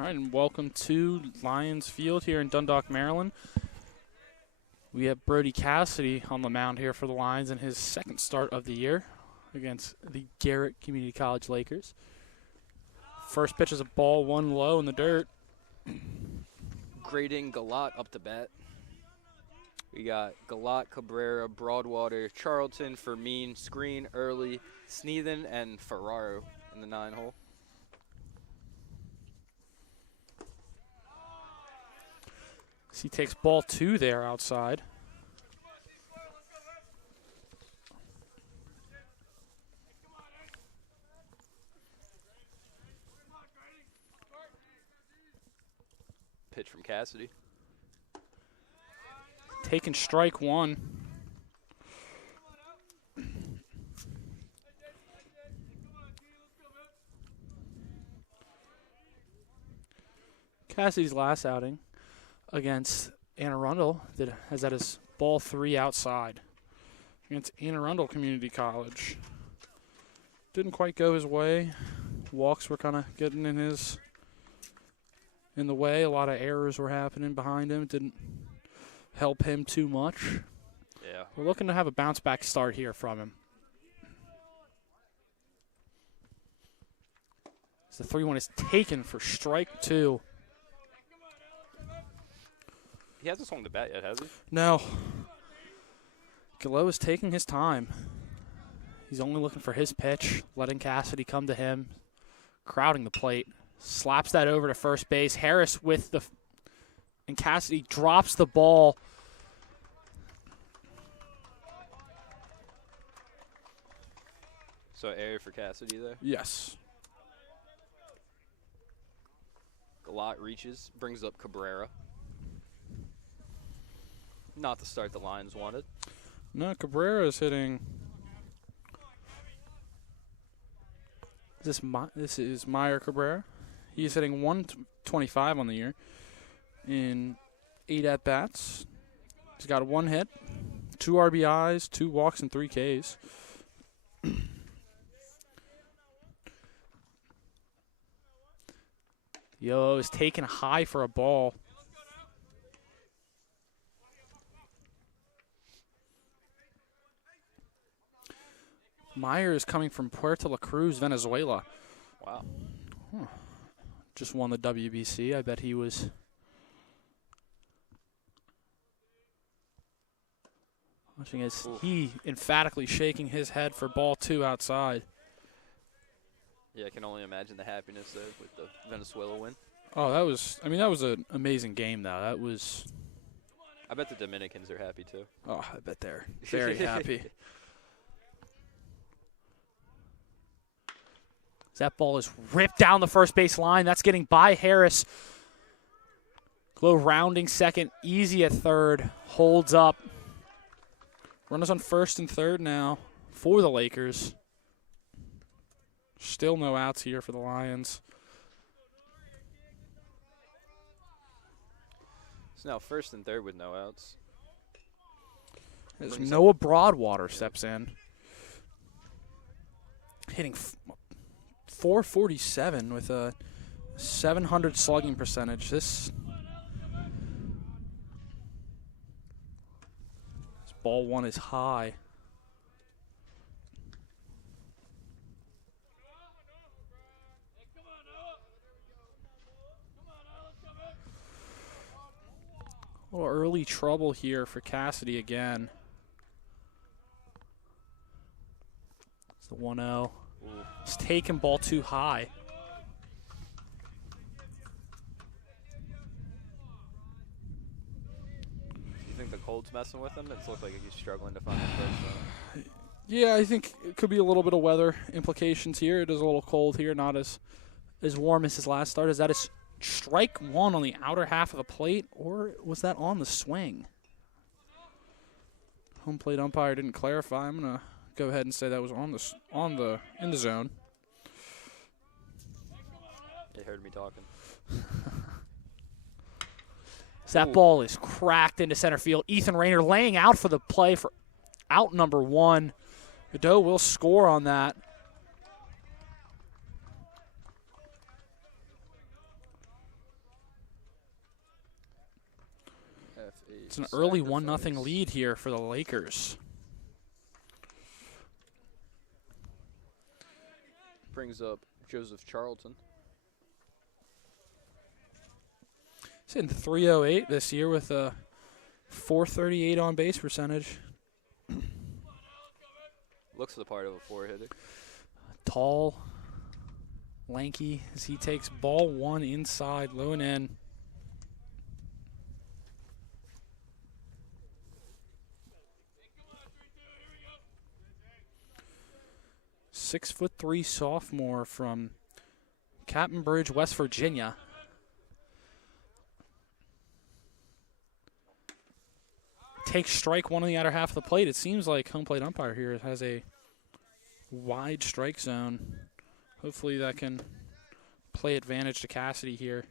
All right, and welcome to Lions Field here in Dundalk, Maryland. We have Brody Cassidy on the mound here for the Lions in his second start of the year against the Garrett Community College Lakers. First pitch is a ball, one low in the dirt. Grading Galat up to bat. We got Galat, Cabrera, Broadwater, Charlton, Fermin, Screen, Early, Sneathen, and Ferraro in the 9-hole. He takes ball 2 there outside. Pitch from Cassidy. Taking strike 1. Cassidy's last outing against Anne Arundel has had his ball 3 outside against Anne Arundel Community College. Didn't quite go his way. Walks were kind of getting in the way. A lot of errors were happening behind him. Didn't help him too much. Yeah. We're looking to have a bounce back start here from him. So the 3-1 is taken for strike 2. He hasn't swung the bat yet, has he? No. Gallo is taking his time. He's only looking for his pitch, letting Cassidy come to him, crowding the plate. Slaps that over to first base. Harris and Cassidy drops the ball. So area for Cassidy there. Yes. Galat reaches, brings up Cabrera. Not the start the Lions wanted. No, Cabrera is hitting. This is Meyer Cabrera. He's hitting 125 on the year in 8 at-bats. He's got 1 hit, 2 RBIs, 2 walks, and 3 Ks. Yo is taken high for a ball. Meyer is coming from Puerto La Cruz, Venezuela. Wow. Huh. Just won the WBC. I bet he was. Watching as he emphatically shaking his head for ball 2 outside. Yeah, I can only imagine the happiness there with the Venezuela win. Oh, that was an amazing game, though. That was. I bet the Dominicans are happy, too. Oh, I bet they're very happy. That ball is ripped down the first base line. That's getting by Harris. Glow rounding second, easy at third, holds up. Runners on first and third now for the Lakers. Still no outs here for the Lions. So now first and third with no outs. As Noah Broadwater steps in. Hitting 447 with a 700 slugging percentage. This ball 1 is high. A little early trouble here for Cassidy again. It's the 1-0. He's taking ball 2 high. You think the cold's messing with him? It's looked like he's struggling to find a place. Yeah, I think it could be a little bit of weather implications here. It is a little cold here, not as warm as his last start. Is that his strike 1 on the outer half of the plate, or was that on the swing? Home plate umpire didn't clarify. I'm gonna go ahead and say that was in the zone. They heard me talking. That ball is cracked into center field. Ethan Rayner laying out for the play for out number 1. Godot will score on that. It's an early 1-0 lead here for the Lakers. Brings up Joseph Charlton. He's hitting .308 this year with a .438 on base percentage. Looks the part of a four-hitter. Tall, lanky, as he takes ball one inside, low and in. .6'3" sophomore from Captain Bridge, West Virginia. Takes strike one on the outer half of the plate. It seems like home plate umpire here has a wide strike zone. Hopefully that can play advantage to Cassidy here.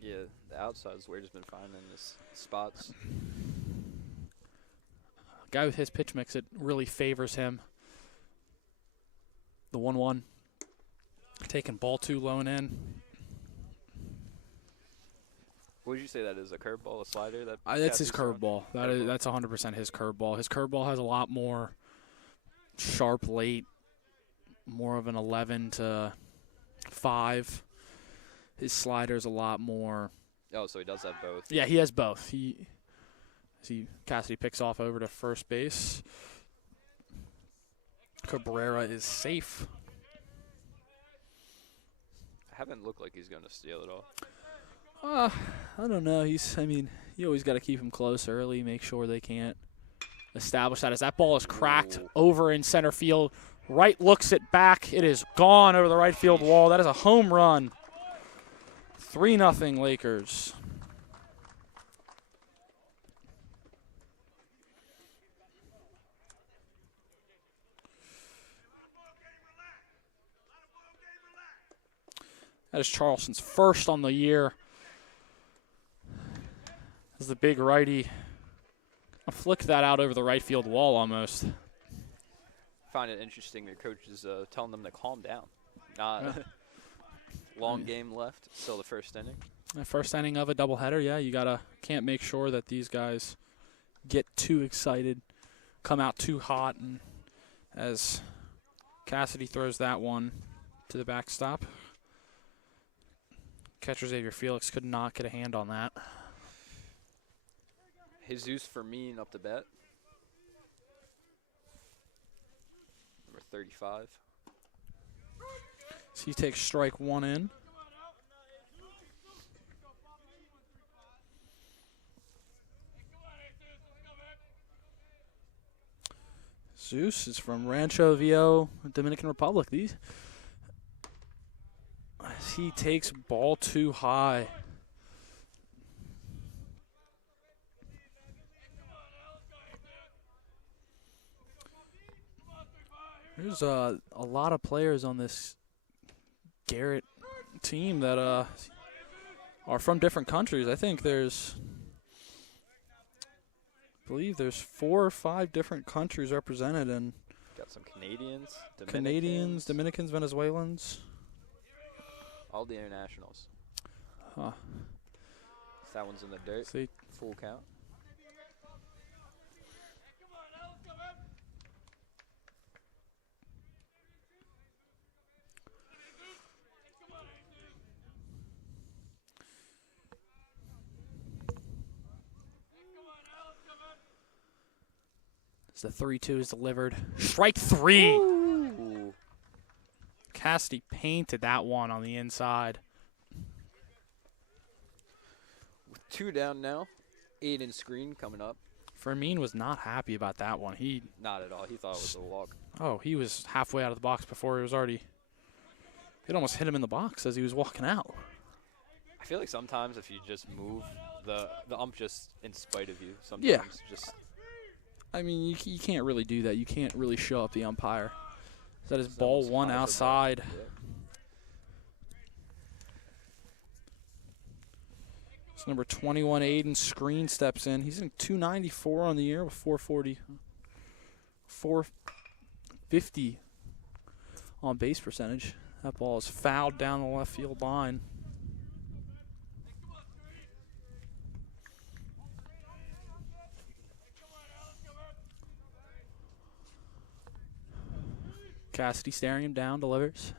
Yeah, the outside is where he's been finding his spots. Guy with his pitch mix, it really favors him. The 1-1. Taking ball two low and in. What would you say that is, a curveball, a slider? That's his curveball. That's 100% his curveball. His curveball has a lot more sharp late, more of an 11 to 5. His slider's a lot more. Oh, so he does have both. Yeah, he has both. Cassidy picks off over to first base. Cabrera is safe. Haven't looked like he's going to steal it all. I don't know. You always got to keep him close early, make sure they can't establish that. As that ball is cracked over in center field, right looks it back. It is gone over the right field wall. That is a home run. 3-0 Lakers. That is Charleston's first on the year. As the big righty flicked that out over the right field wall almost. Find it interesting their coach is telling them to calm down. Long game left, still the first inning. The first inning of a doubleheader, yeah. You can't make sure that these guys get too excited, come out too hot, and as Cassidy throws that one to the backstop. Catcher Xavier Felix could not get a hand on that. Jesus Fermin up to bat. Number 35. So he takes strike one in. Zeus is from Rancho Viejo, Dominican Republic. He takes ball too high. There's a lot of players on this Garrett team that are from different countries. I believe there's 4 or 5 different countries represented, and got some Canadians, Dominicans, Venezuelans. All the internationals. Huh. That one's in the dirt. See. Full count. As the 3-2 is delivered. Strike 3. Ooh. Cassidy painted that one on the inside. With 2 down now. Aiden Screen coming up. Fermin was not happy about that one. Not at all. He thought it was a walk. Oh, he was halfway out of the box before it almost hit him in the box as he was walking out. I feel like sometimes if you just move, the ump just in spite of you. Sometimes Yeah. Just. I mean, you can't really do that. You can't really show up the umpire. That is It's ball almost one high for outside. ball. Yeah. It's number 21, Aiden Screen steps in. He's in 294 on the year with 450 on base percentage. That ball is fouled down the left field line. Cassidy staring him down, delivers.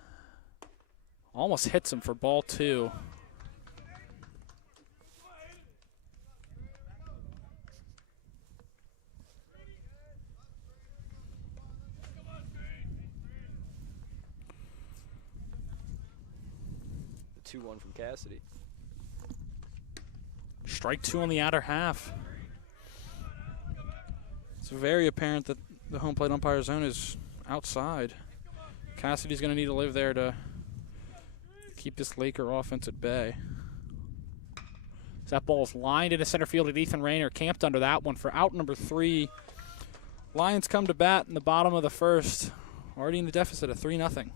Almost hits him for ball 2. The 2-1 from Cassidy. Strike 2 on the outer half. It's very apparent that the home plate umpire zone is outside. Cassidy's going to need to live there to keep this Laker offense at bay. As that ball's lined into center field at Ethan Rayner, camped under that one for out number 3. Lions come to bat in the bottom of the first, already in the deficit of 3-0.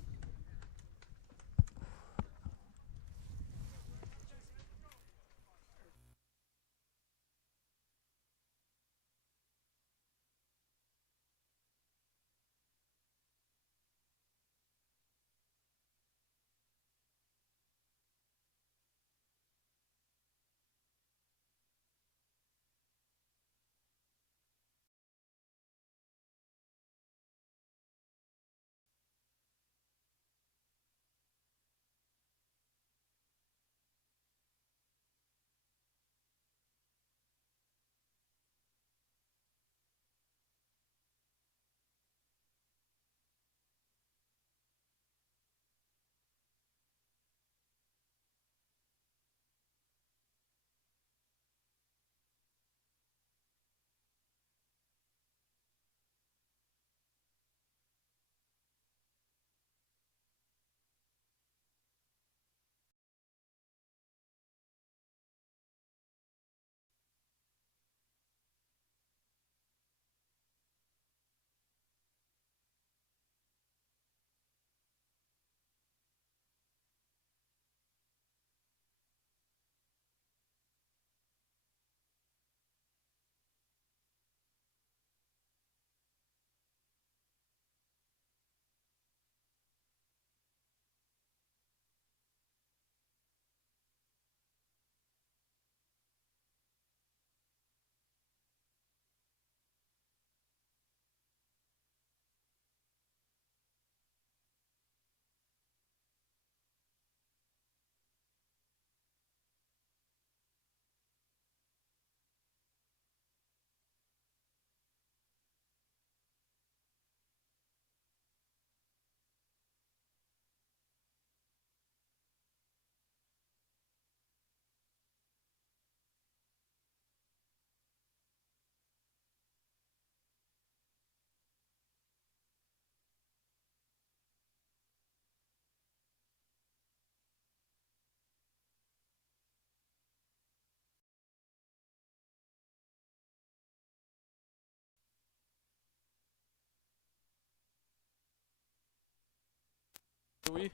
We? I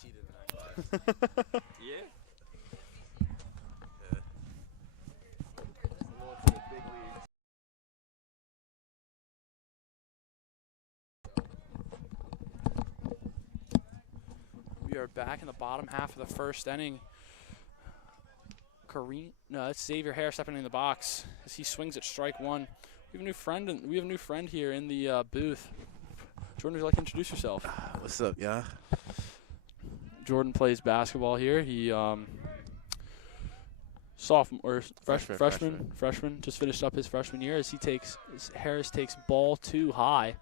cheated in that class. Yeah. Going to the big leagues. We are back in the bottom half of the first inning. It's Xavier Hare stepping in the box as he swings at strike 1. We have a new friend here in the booth. Jordan, would you like to introduce yourself? What's up, y'all? Jordan plays basketball here. He freshman, just finished up his freshman year as Harris takes ball 2 high.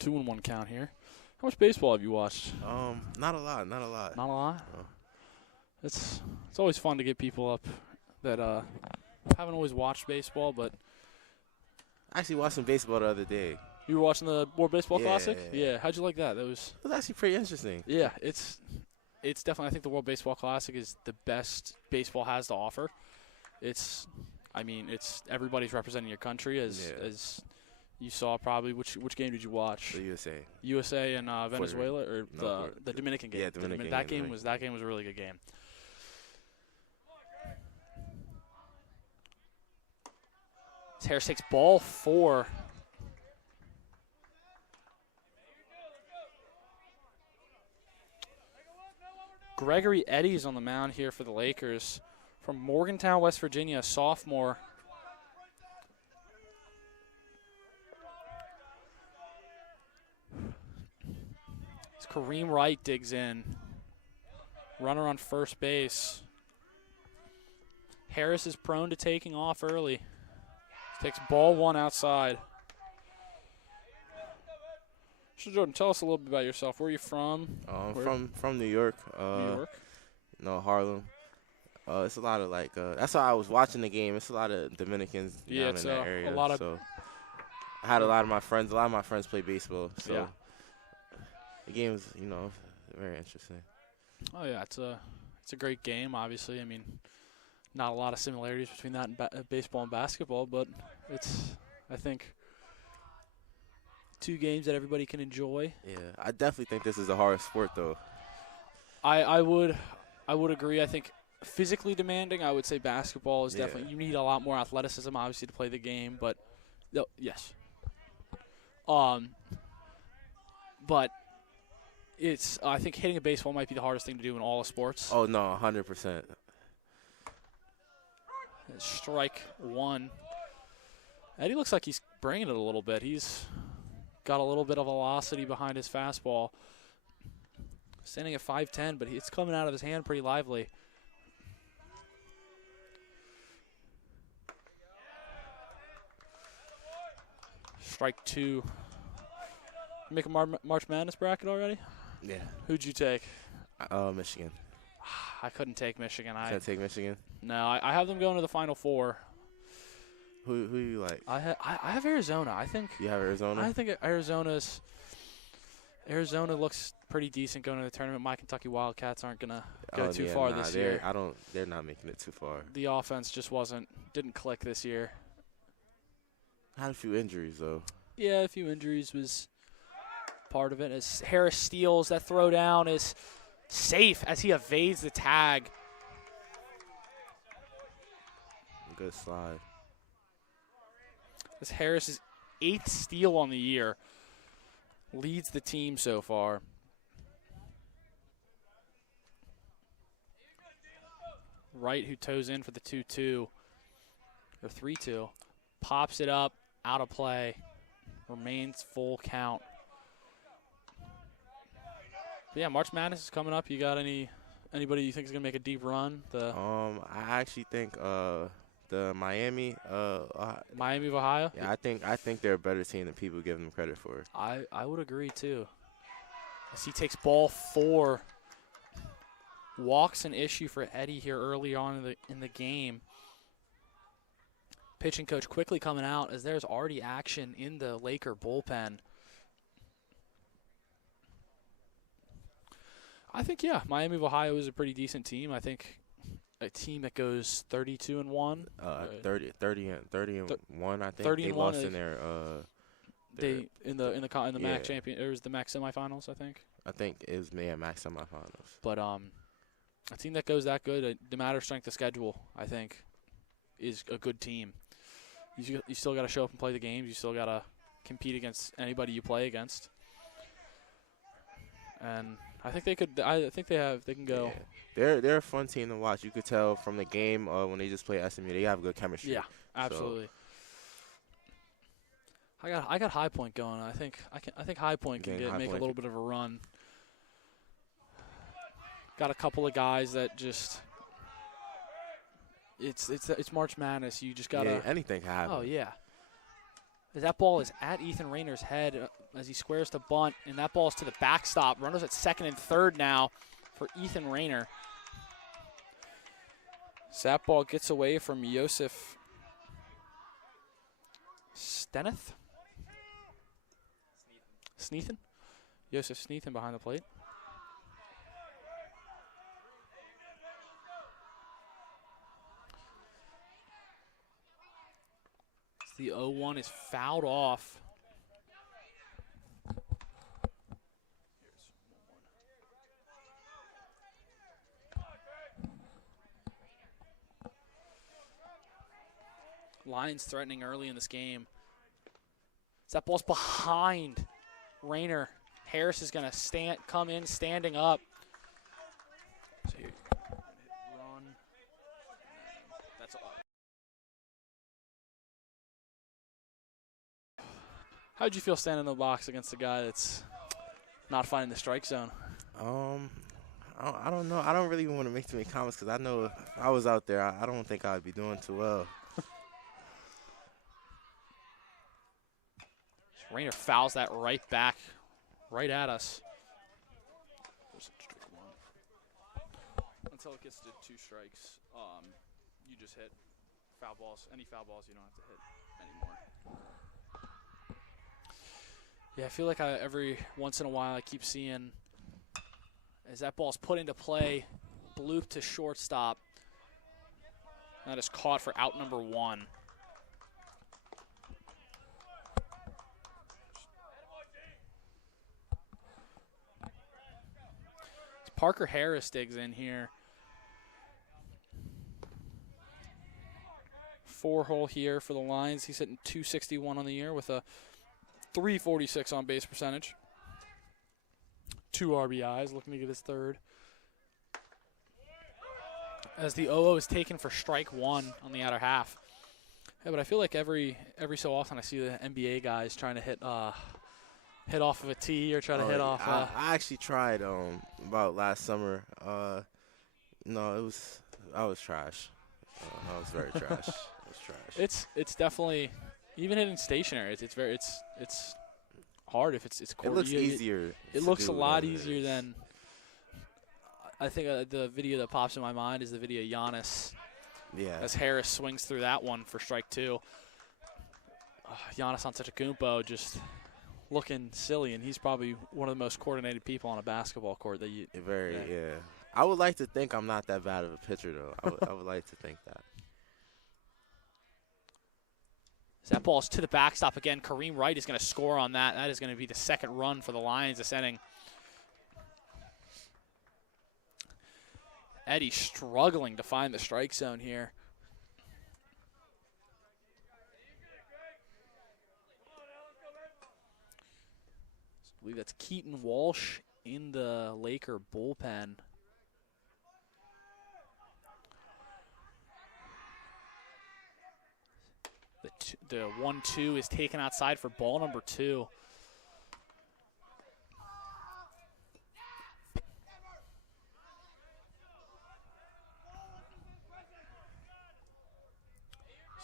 2-1 count here. How much baseball have you watched? Not a lot. Not a lot? No. It's always fun to get people up that haven't always watched baseball, but I actually watched some baseball the other day. you were watching the World Baseball Classic? Yeah. How'd you like that? It was actually pretty interesting. Yeah, it's definitely, I think the World Baseball Classic is the best baseball has to offer. It's everybody's representing your country as you saw probably. Which game did you watch? The USA. USA and Venezuela, or the Dominican game? Yeah, Dominican. That game was a really good game. Harris takes ball 4. Gregory Eddy is on the mound here for the Lakers from Morgantown, West Virginia, a sophomore. Kareem Wright digs in. Runner on first base. Harris is prone to taking off early. Takes ball 1 outside. So Jordan, tell us a little bit about yourself. Where are you from? From New York. New York. Harlem. It's a lot of that's why I was watching the game. It's a lot of Dominicans down in that area. So I had a lot of my friends. A lot of my friends play baseball. So the game was, very interesting. Oh yeah, it's a great game. Obviously, I mean, not a lot of similarities between that and baseball and basketball, but it's, I think, 2 games that everybody can enjoy. Yeah, I definitely think this is a hard sport, though. I would agree. I think physically demanding, I would say basketball is definitely, you need a lot more athleticism, obviously, to play the game, but yes. But it's, I think hitting a baseball might be the hardest thing to do in all of sports. Oh, no, 100%. Strike 1. Eddie looks like he's bringing it a little bit. He's got a little bit of velocity behind his fastball. Standing at 5'10", but it's coming out of his hand pretty lively. Strike 2. Make a March Madness bracket already? Yeah. Who'd you take? Michigan. I couldn't take Michigan. Can't take Michigan? No, I have them going to the Final Four. Who do you like? I have Arizona. I think. You have Arizona? I think Arizona looks pretty decent going to the tournament. My Kentucky Wildcats aren't gonna go too far this year. They're not making it too far. The offense just didn't click this year. Had a few injuries though. Yeah, a few injuries was part of it. As Harris steals, that throw down is safe as he evades the tag. Good slide. This Harris' 8th steal on the year. Leads the team so far. Wright, who toes in for the 2-2, or 3-2, pops it up, out of play, remains full count. But yeah, March Madness is coming up. You got anybody you think is gonna make a deep run? I actually think the Miami of Ohio. Yeah, I think they're a better team than people give them credit for. I would agree too. As he takes ball 4, walks an issue for Eddie here early on in the game. Pitching coach quickly coming out as there's already action in the Laker bullpen. I think Miami of Ohio is a pretty decent team. I think a team that goes 32-1. 30 and 1. I think 30 they and lost 1 in their in the MAC champion, or it was the MAC semifinals, I think. I think it was MAC semifinals. But a team that goes that good, no matter strength of schedule, I think, is a good team. You still got to show up and play the games. You still got to compete against anybody you play against. And I think they could. I think they can go. Yeah. They're a fun team to watch. You could tell from the game when they just play SMU. They have good chemistry. Yeah, absolutely. So. I got High Point going. I think High Point can make a little bit of a run. Got a couple of guys that just. It's March Madness. You just gotta. Yeah, anything can happen. Oh yeah. That ball is at Ethan Rayner's head as he squares to bunt, and that ball is to the backstop. Runners at second and third now for Ethan Rayner. That ball gets away from Joseph Sneathan? Joseph Sneathan behind the plate. The 0-1 is fouled off. Lions threatening early in this game. That ball's behind Rayner. Harris is going to come in standing up. So here, run. That's all. How'd you feel standing in the box against a guy that's not finding the strike zone? I don't know. I don't really want to make too many comments because I know if I was out there, I don't think I'd be doing too well. Rayner fouls that right back, right at us. Until it gets to 2 strikes, you just hit foul balls. Any foul balls, you don't have to hit anymore. Yeah, I feel like every once in a while I keep seeing as that ball's put into play, bloop to shortstop. That is caught for out number 1. Parker Harris digs in here. 4-hole here for the Lions. He's hitting .261 on the year with a .346 on base percentage. 2 RBIs, looking to get his 3rd. As the 0-0 is taken for strike 1 on the outer half. Yeah, but I feel like every so often I see the NBA guys trying to hit off of a tee or try to hit off. I actually tried about last summer. No, I was trash. I was very trash. I was trash. It's definitely, even hitting stationary. It's hard if it's It looks easier. It looks a lot easier than. I think the video that pops in my mind is the video of Giannis. Yeah. As Harris swings through that one for strike 2. Giannis Antetokounmpo just looking silly, and he's probably one of the most coordinated people on a basketball court that you. Yeah. I would like to think I'm not that bad of a pitcher, though. I would like to think that. As that ball's to the backstop again. Kareem Wright is going to score on that. That is going to be the 2nd run for the Lions this inning. Eddie struggling to find the strike zone here. I believe that's Keaton Walsh in the Laker bullpen. The 1-2 is taken outside for ball number 2.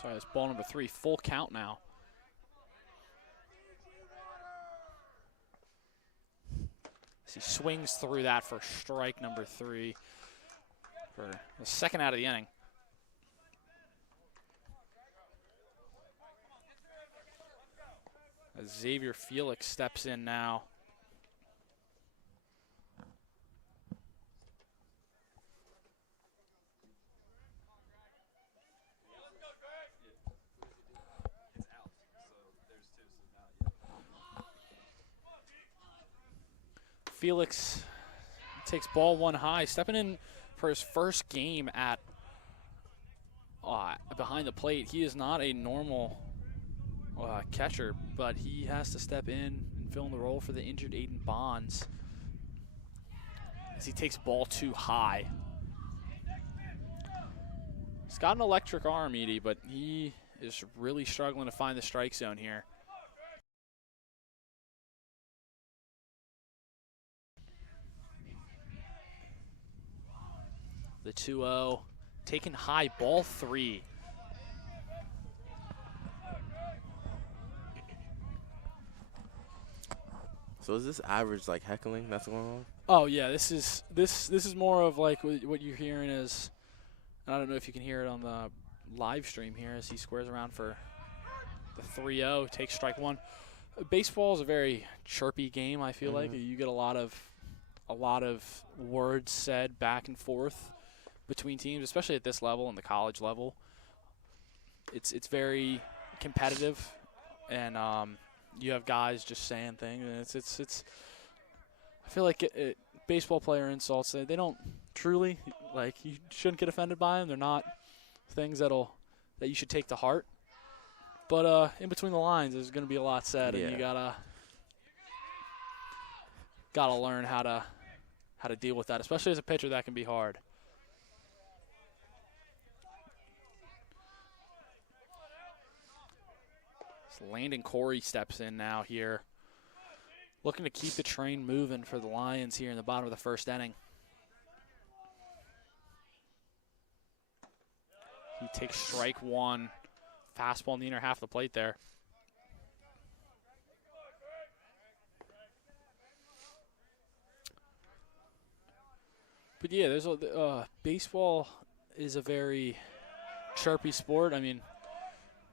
Sorry, that's ball number 3. Full count now. As he swings through that for strike number 3 for the 2nd out of the inning. As Xavier Felix steps in now. Felix takes ball 1 high, stepping in for his first game at behind the plate. He is not a normal catcher, but he has to step in and fill in the role for the injured Aiden Bonds as he takes ball 2 high. He's got an electric arm, Edie, but he is really struggling to find the strike zone here. The 2-0, taken high, ball 3. So is this average like heckling that's going on? Oh yeah, this is more of like what you're hearing is, and I don't know if you can hear it on the live stream here as he squares around for the 3-0, takes strike 1. Baseball is a very chirpy game. I feel like you get a lot of words said back and forth between teams, especially at this level and the college level. It's very competitive, and you have guys just saying things, and it's. I feel like baseball player insults, they don't truly, like, you shouldn't get offended by them. They're not things that you should take to heart. But in between the lines, there's going to be a lot said, and you gotta learn how to deal with that, especially as a pitcher. That can be hard. So Landon Corey steps in now here. looking to keep the train moving for the Lions here in the bottom of the first inning. He takes strike one. Fastball in the inner half of the plate there. But yeah, there's baseball is a very chirpy sport. I mean,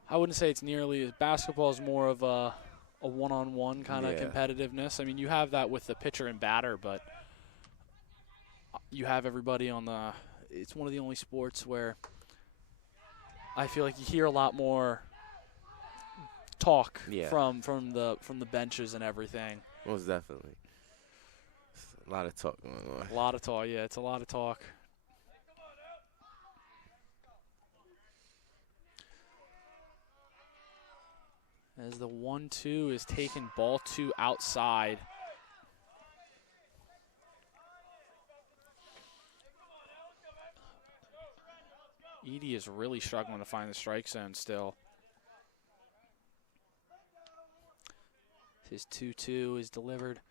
I wouldn't say it's nearly as basketball is more of a one-on-one kind of competitiveness. I mean, you have that with the pitcher and batter, but you have everybody on the. It's one of the only sports where I feel like you hear a lot more talk from the benches and everything. Most definitely. A lot of talk going on. A lot of talk, yeah. It's a lot of talk. As the 1-2 is taken, ball 2 outside. Edie is really struggling to find the strike zone still. His 2-2 is delivered.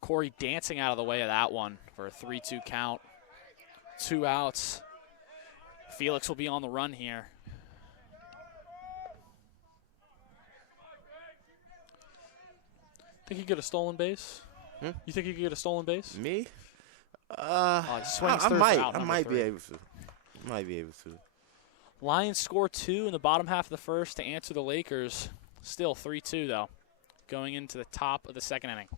Corey dancing out of the way of that one for a 3-2 count. 2 outs. Felix will be on the run here. Think he could get a stolen base? You think he could get a stolen base? Me? I might be able to. Lions score 2 in the bottom half of the first to answer the Lakers. Still 3-2 though, going into the top of the second inning.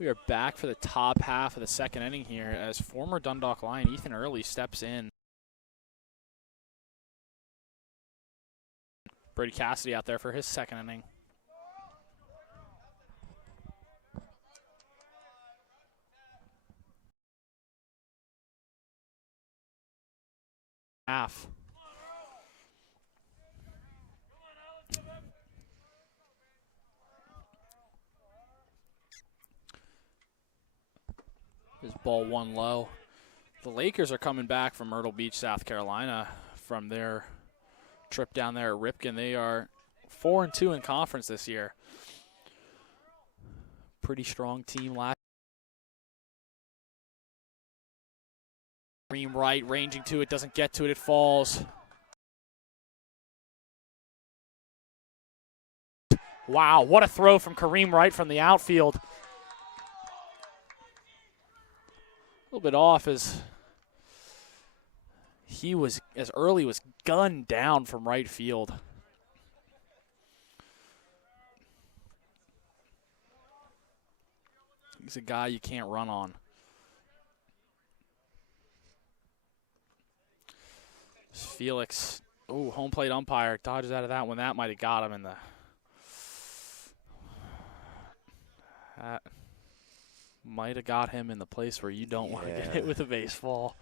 We are back for the top half of the second inning here as former Dundalk Lion Ethan Early steps in. Brady Cassidy out there for his second inning. Half. His ball 1 low. The Lakers are coming back from Myrtle Beach, South Carolina from their trip down there at Ripken. They are 4-2 in conference this year. Pretty strong team last. Kareem Wright ranging to it, doesn't get to it, it falls. Wow, what a throw from Kareem Wright from the outfield. A little bit off as he was, as Early was gunned down from right field. He's a guy you can't run on. Felix, home plate umpire dodges out of that one. That might have got him in the That might have got him in the place where you don't want to get hit with a baseball.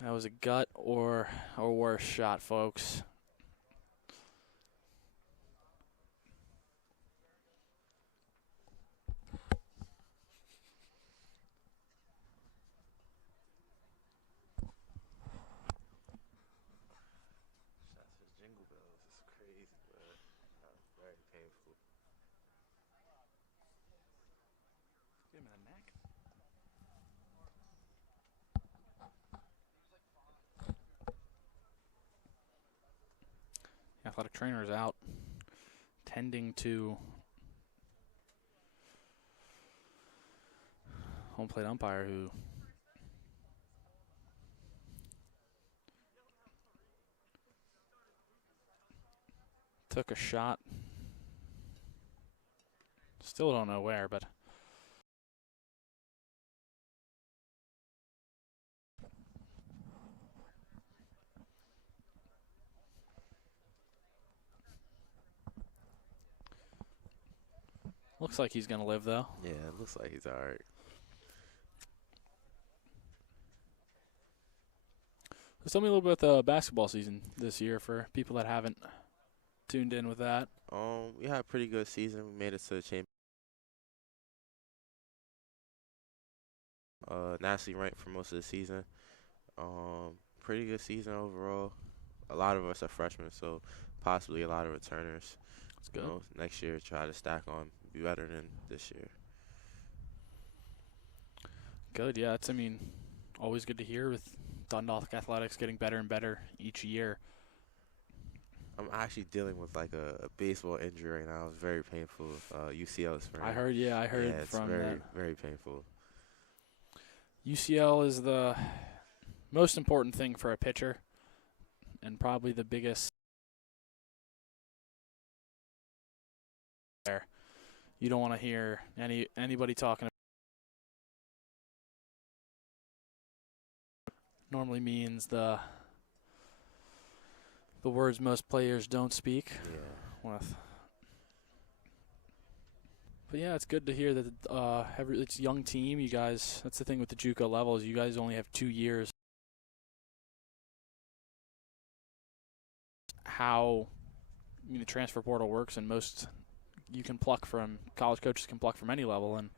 That was a gut or a worse shot, folks. Athletic trainer is out, tending to home plate umpire who took a shot. Still don't know where, but looks like he's going to live, though. Yeah, it looks like he's all right. So tell me a little bit about the basketball season this year for people that haven't tuned in with that. We had a pretty good season. We made it to the championship. Nationally ranked for most of the season. Pretty good season overall. A lot of us are freshmen, so possibly a lot of returners. That's good. Next year, try to stack on, be better than this year. Good, yeah. It's, always good to hear with Dundalk athletics getting better and better each year. I'm actually dealing with like a baseball injury right now. It's very painful. UCL sprain. I heard it's from very, that. very painful. UCL is the most important thing for a pitcher and probably the biggest. There, you don't want to hear anybody talking. Normally means the words most players don't speak. Yeah. But yeah, it's good to hear that it's a young team. You guys, that's the thing with the JUCO levels. You guys only have 2 years. How the transfer portal works, and you can pluck from college coaches can pluck from any level, and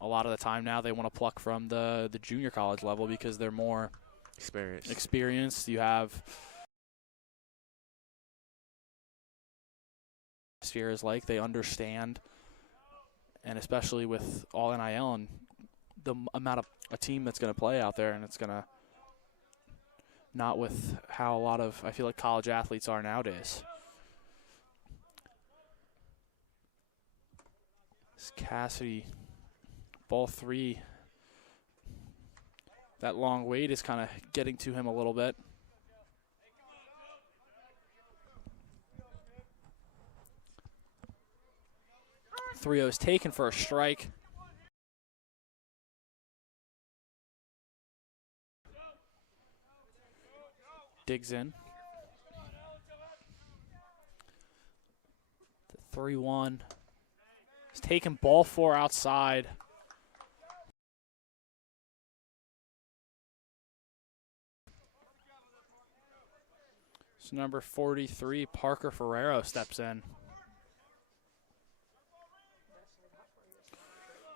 a lot of the time now they want to pluck from the junior college level because they're more experienced. You have spheres like they understand, and especially with all NIL and the amount of a team that's going to play out there, and it's going to not with how a lot of I feel like college athletes are nowadays. This Cassidy, ball 3. That long wait is kind of getting to him a little bit. Three is taken for a strike. Digs in. The 3-1. He's taken ball 4 outside. So number 43, Parker Ferrero, steps in.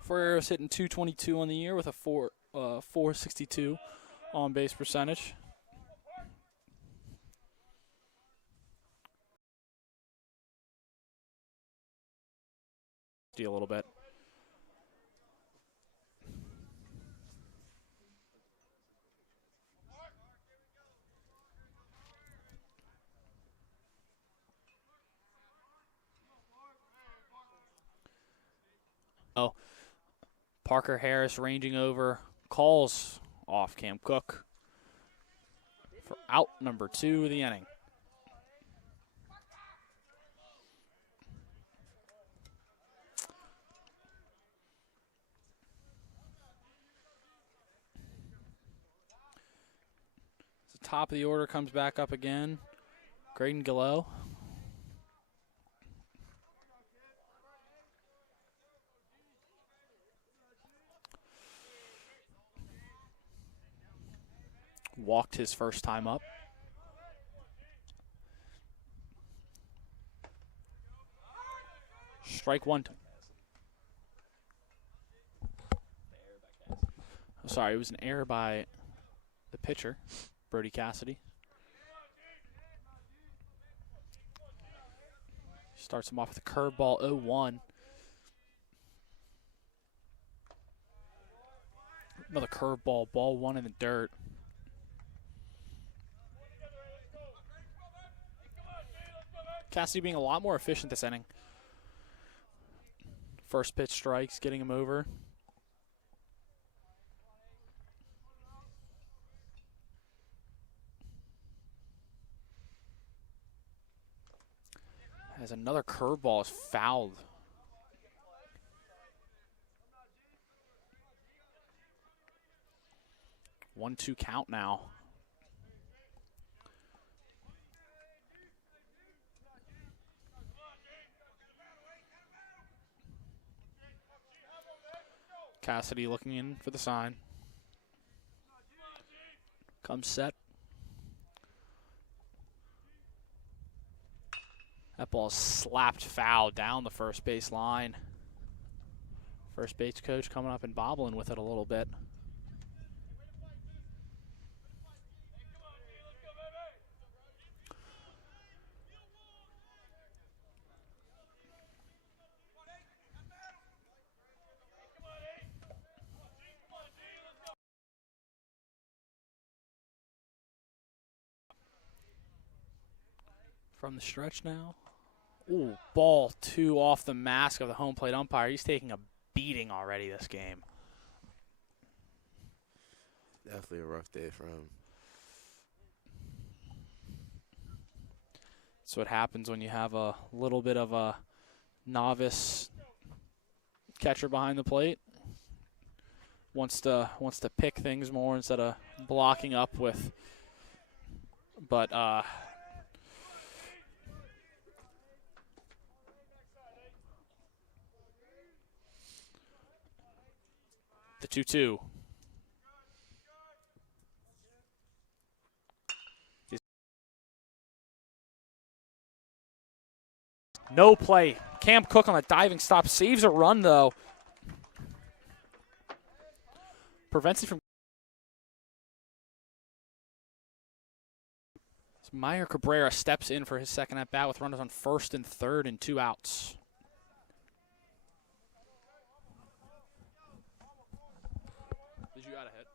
Ferrero's hitting .222 on the year with a 462 on base percentage. A little bit. Oh, Parker Harris ranging over, calls off Cam Cook for out number 2 of the inning. The top of the order comes back up again. Graydon Gallo. Walked his first time up. Strike one. I'm sorry, it was an error by the pitcher, Brody Cassidy. Starts him off with a curveball, 0-1. Another curveball, ball one in the dirt. Cassidy being a lot more efficient this inning. First pitch strikes, getting him over. As another curveball is fouled. One-two count now. Cassidy looking in for the sign. Comes set. That ball is slapped foul down the first base line. First base coach coming up and bobbling with it a little bit. From the stretch now. Ooh, ball two off the mask of the home plate umpire. He's taking a beating already this game. Definitely a rough day for him. That's what happens when you have a little bit of a novice catcher behind the plate. Wants to pick things more instead of blocking up with. But the 2-2. No play. Cam Cook on a diving stop. Saves a run, though. Prevents it from. Meyer Cabrera steps in for his second at bat with runners on first and third and 2 outs. Did you add a hit?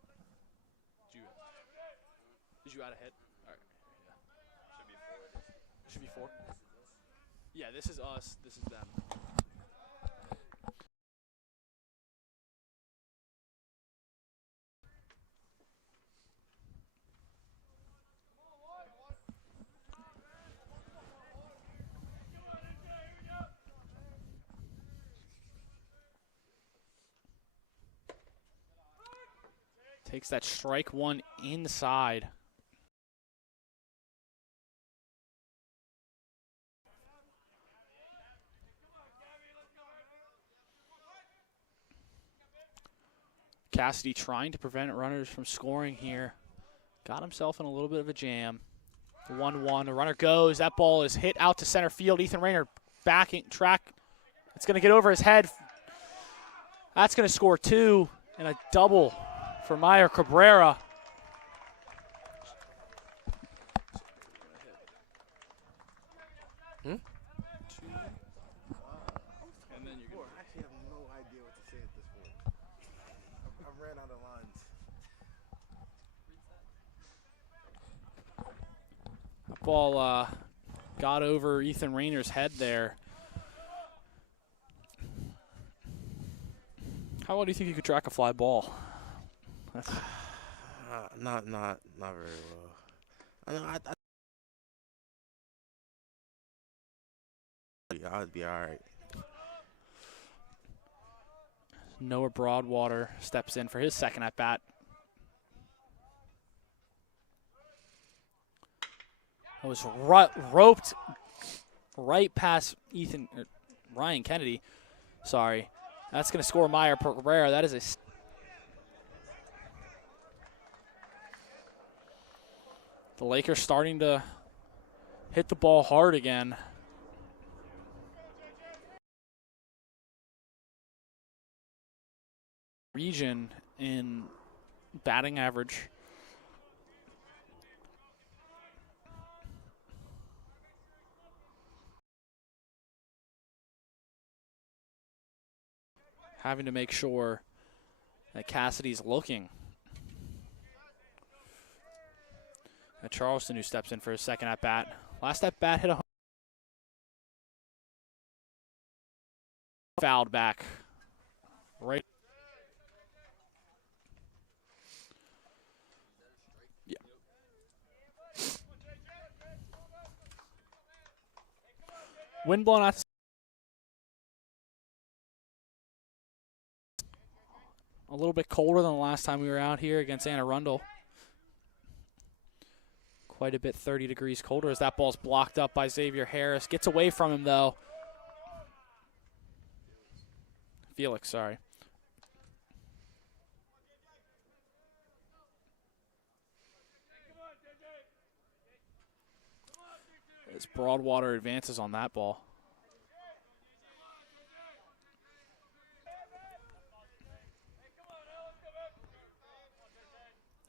Did you add a hit? All right. Yeah. Should be 4. Yeah, this is us. This is them. Takes that strike one inside. Cassidy trying to prevent runners from scoring here. Got himself in a little bit of a jam. 1-1, the runner goes. That ball is hit out to center field. Ethan Rayner backing track. It's going to get over his head. That's going to score 2 and a double for Meyer Cabrera. Hmm? And then you're I actually have no idea what to say at this point. I ran out of lines. That ball got over Ethan Rayner's head there. How well do you think you could track a fly ball? Not very well. I'd be all right. Noah Broadwater steps in for his second at bat. I was roped right past Ryan Kennedy. Sorry. That's going to score Meyer Cabrera. That is a The Lakers starting to hit the ball hard again. Region in batting average. Having to make sure that Cassidy's looking. And Charleston, who steps in for his second at bat. Last at bat hit a home. Fouled back. Right. Yeah. Wind blown out. A little bit colder than the last time we were out here against Anne Arundel. Quite a bit 30 degrees colder as that ball's blocked up by Xavier Harris. Gets away from him, though. Felix, sorry. As Broadwater advances on that ball.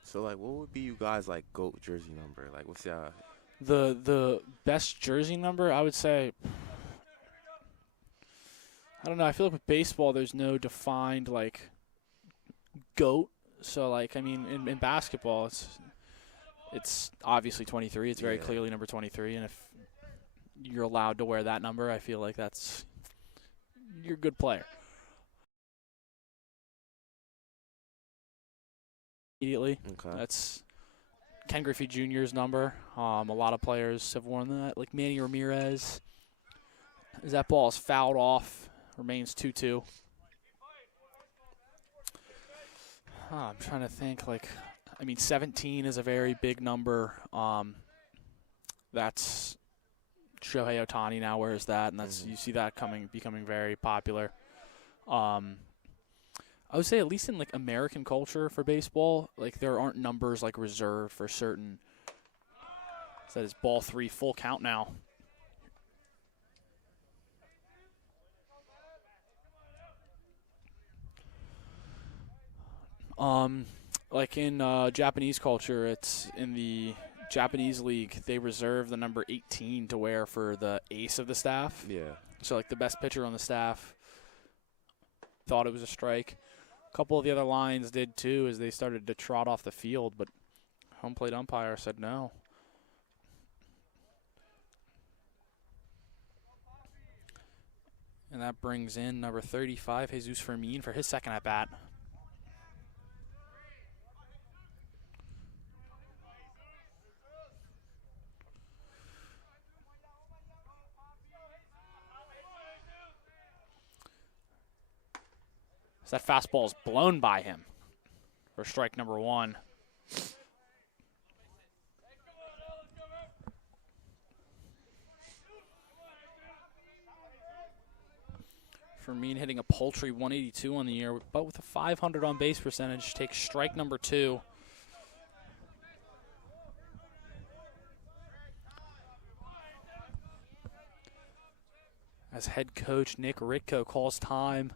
So, like, what would be you guys, like, GOAT jersey number? Like, what's y'all? The best jersey number, I would say, I don't know. I feel like with baseball, there's no defined, like, GOAT. So, like, I mean, in basketball, it's obviously 23. It's very clearly number 23. And if you're allowed to wear that number, I feel like you're a good player. Immediately. Okay. That's Ken Griffey Jr.'s number. A lot of players have worn that, like Manny Ramirez. As that ball is fouled off, remains 2-2. I'm trying to think, 17 is a very big number. That's Shohei Ohtani now wears that, and you see that becoming very popular. I would say at least in, like, American culture for baseball, like, there aren't numbers, like, reserved for certain. So that is ball 3, full count now. Like in Japanese culture, it's in the Japanese league, they reserve the number 18 to wear for the ace of the staff. Yeah. So, like, the best pitcher on the staff thought it was a strike. A couple of the other lines did too, as they started to trot off the field, but home plate umpire said no. And that brings in number 35, Jesus Fermin, for his second at bat. So that fastball is blown by him for strike number 1. Fermin hitting a paltry 182 on the year, but with a 500 on base percentage, takes strike number 2. As head coach Nick Ritko calls time.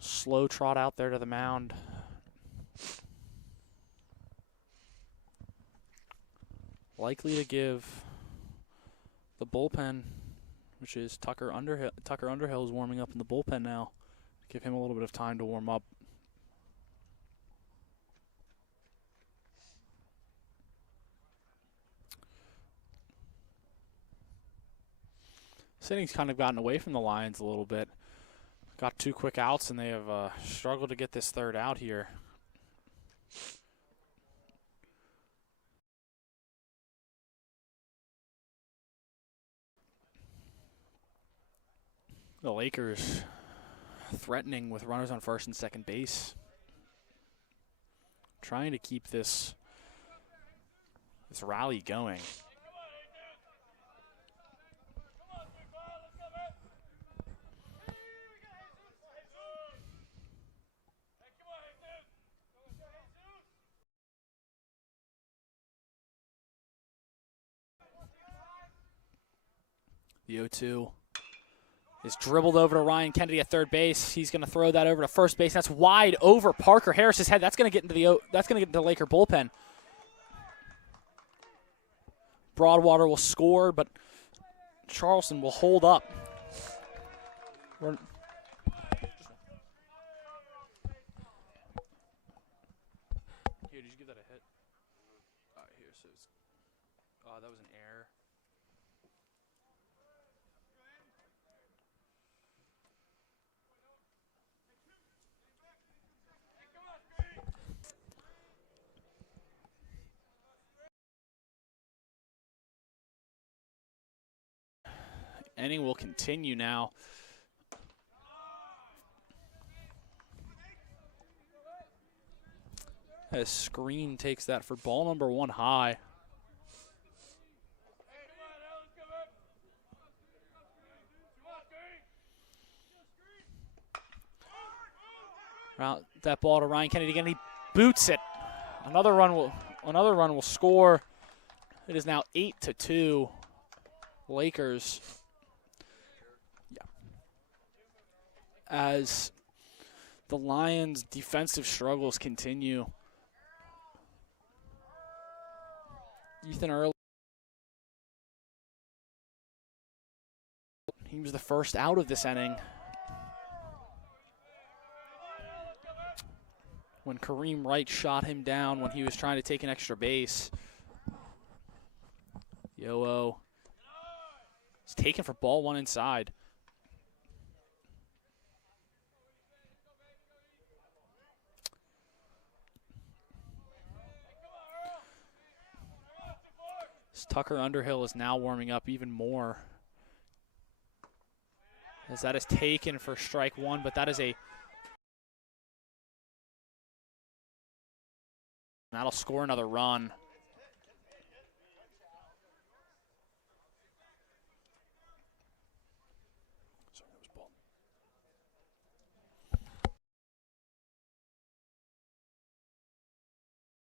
Slow trot out there to the mound. Likely to give the bullpen, which is Tucker Underhill. Tucker Underhill is warming up in the bullpen now. Give him a little bit of time to warm up. This inning's kind of gotten away from the Lions a little bit. Got 2 quick outs, and they have struggled to get this third out here. The Lakers threatening with runners on first and second base. Trying to keep this rally going. The 0-2 is dribbled over to Ryan Kennedy at third base. He's going to throw that over to first base. That's wide over Parker Harris's head. That's going to get into the Laker bullpen. Broadwater will score, but Charleston will hold up. Here, did you give that a hit? Here, so it's. Oh, that was an error. Inning will continue now. As Screen takes that for ball number 1 high. Round that ball to Ryan Kennedy again. He boots it. Another run will score. It is now 8-2. Lakers. Yeah. As the Lions' defensive struggles continue. Ethan Early. He was the first out of this inning. When Kareem Wright shot him down when he was trying to take an extra base. Yo-O is taken for ball 1 inside. Tucker Underhill is now warming up even more. As that is taken for strike 1, but that is that'll score another run. Sorry, that was ball.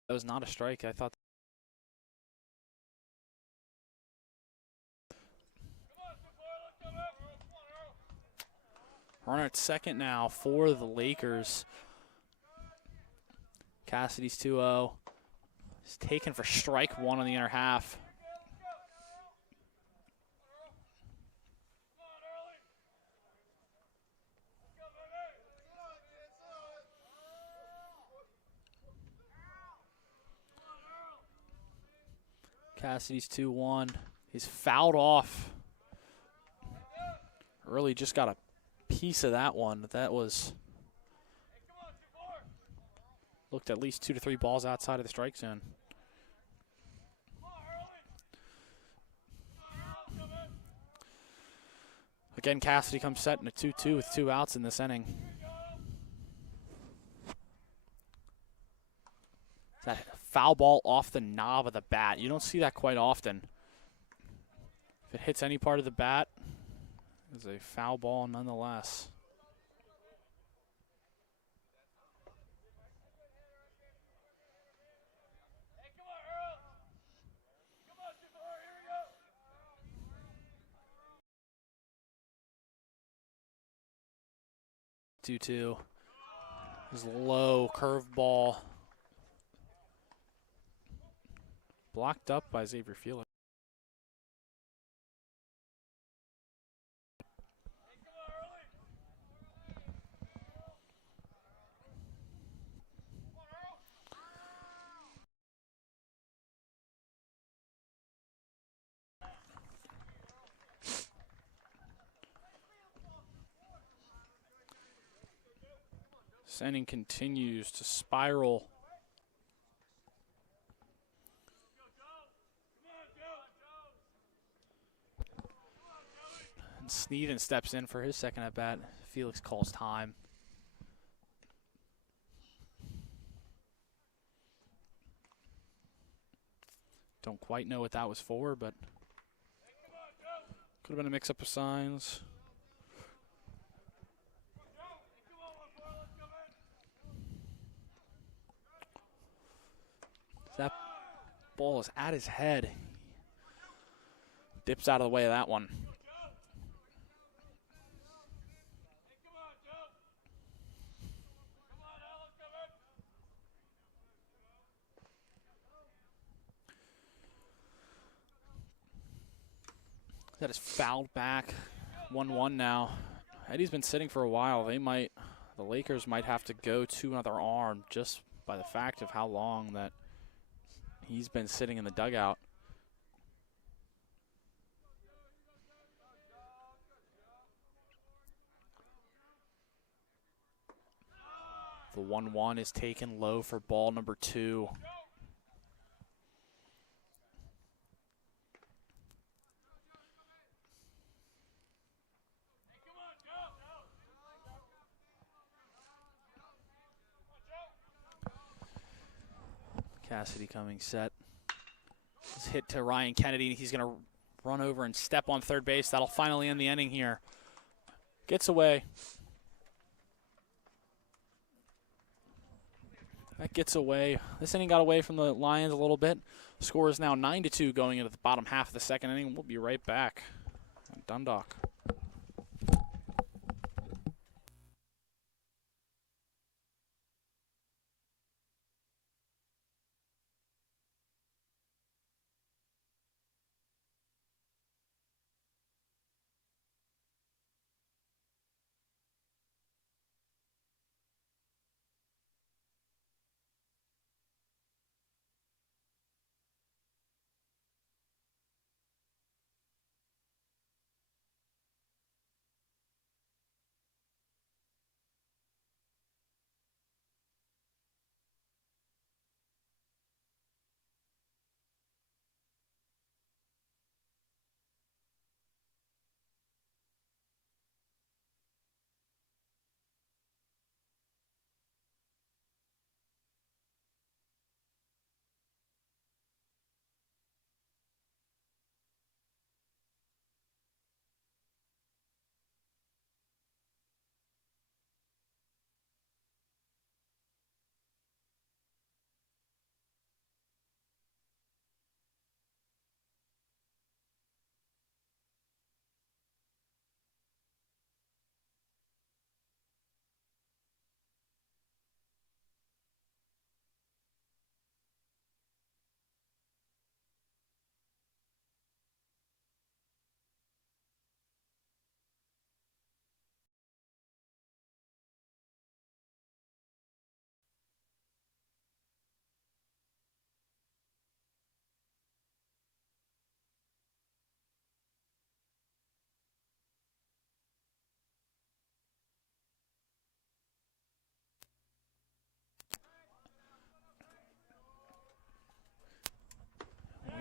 That was not a strike. I thought. Runner at second now for the Lakers. Cassidy's 2-0. He's taken for strike 1 on the inner half. Cassidy's 2-1. He's fouled off. Early just got a piece of that one. That was looked at least 2 to 3 balls outside of the strike zone. Again, Cassidy comes set in a 2-2 with 2 outs in this inning. That foul ball off the knob of the bat. You don't see that quite often. If it hits any part of the bat, it's a foul ball nonetheless. Two is low curveball, blocked up by Xavier Felix. This inning continues to spiral. And Sneeden steps in for his second at bat. Felix calls time. Don't quite know what that was for, but could have been a mix-up of signs. That ball is at his head. Dips out of the way of that one. That is fouled back. 1-1 now. Eddie's been sitting for a while. The Lakers might have to go to another arm just by the fact of how long that he's been sitting in the dugout. The 1-1 is taken low for ball number 2. Cassidy coming set. This hit to Ryan Kennedy, and he's going to run over and step on third base. That'll finally end the inning here. Gets away. That gets away. This inning got away from the Lions a little bit. Score is now 9-2 going into the bottom half of the second inning. We'll be right back on Dundalk.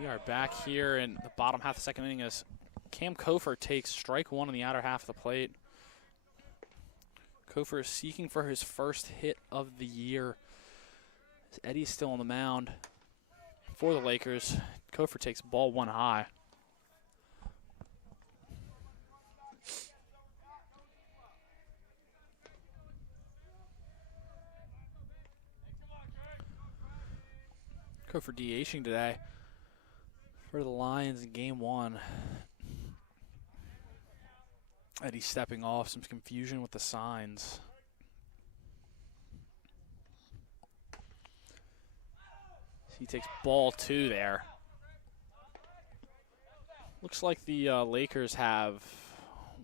We are back here in the bottom half of the second inning as Cam Kofer takes strike 1 in the outer half of the plate. Kofer is seeking for his first hit of the year. As Eddie's still on the mound for the Lakers. Kofer takes ball 1 high. Kofer DHing today for the Lions in game 1. Eddie stepping off, some confusion with the signs. He takes ball 2 there. Looks like the Lakers have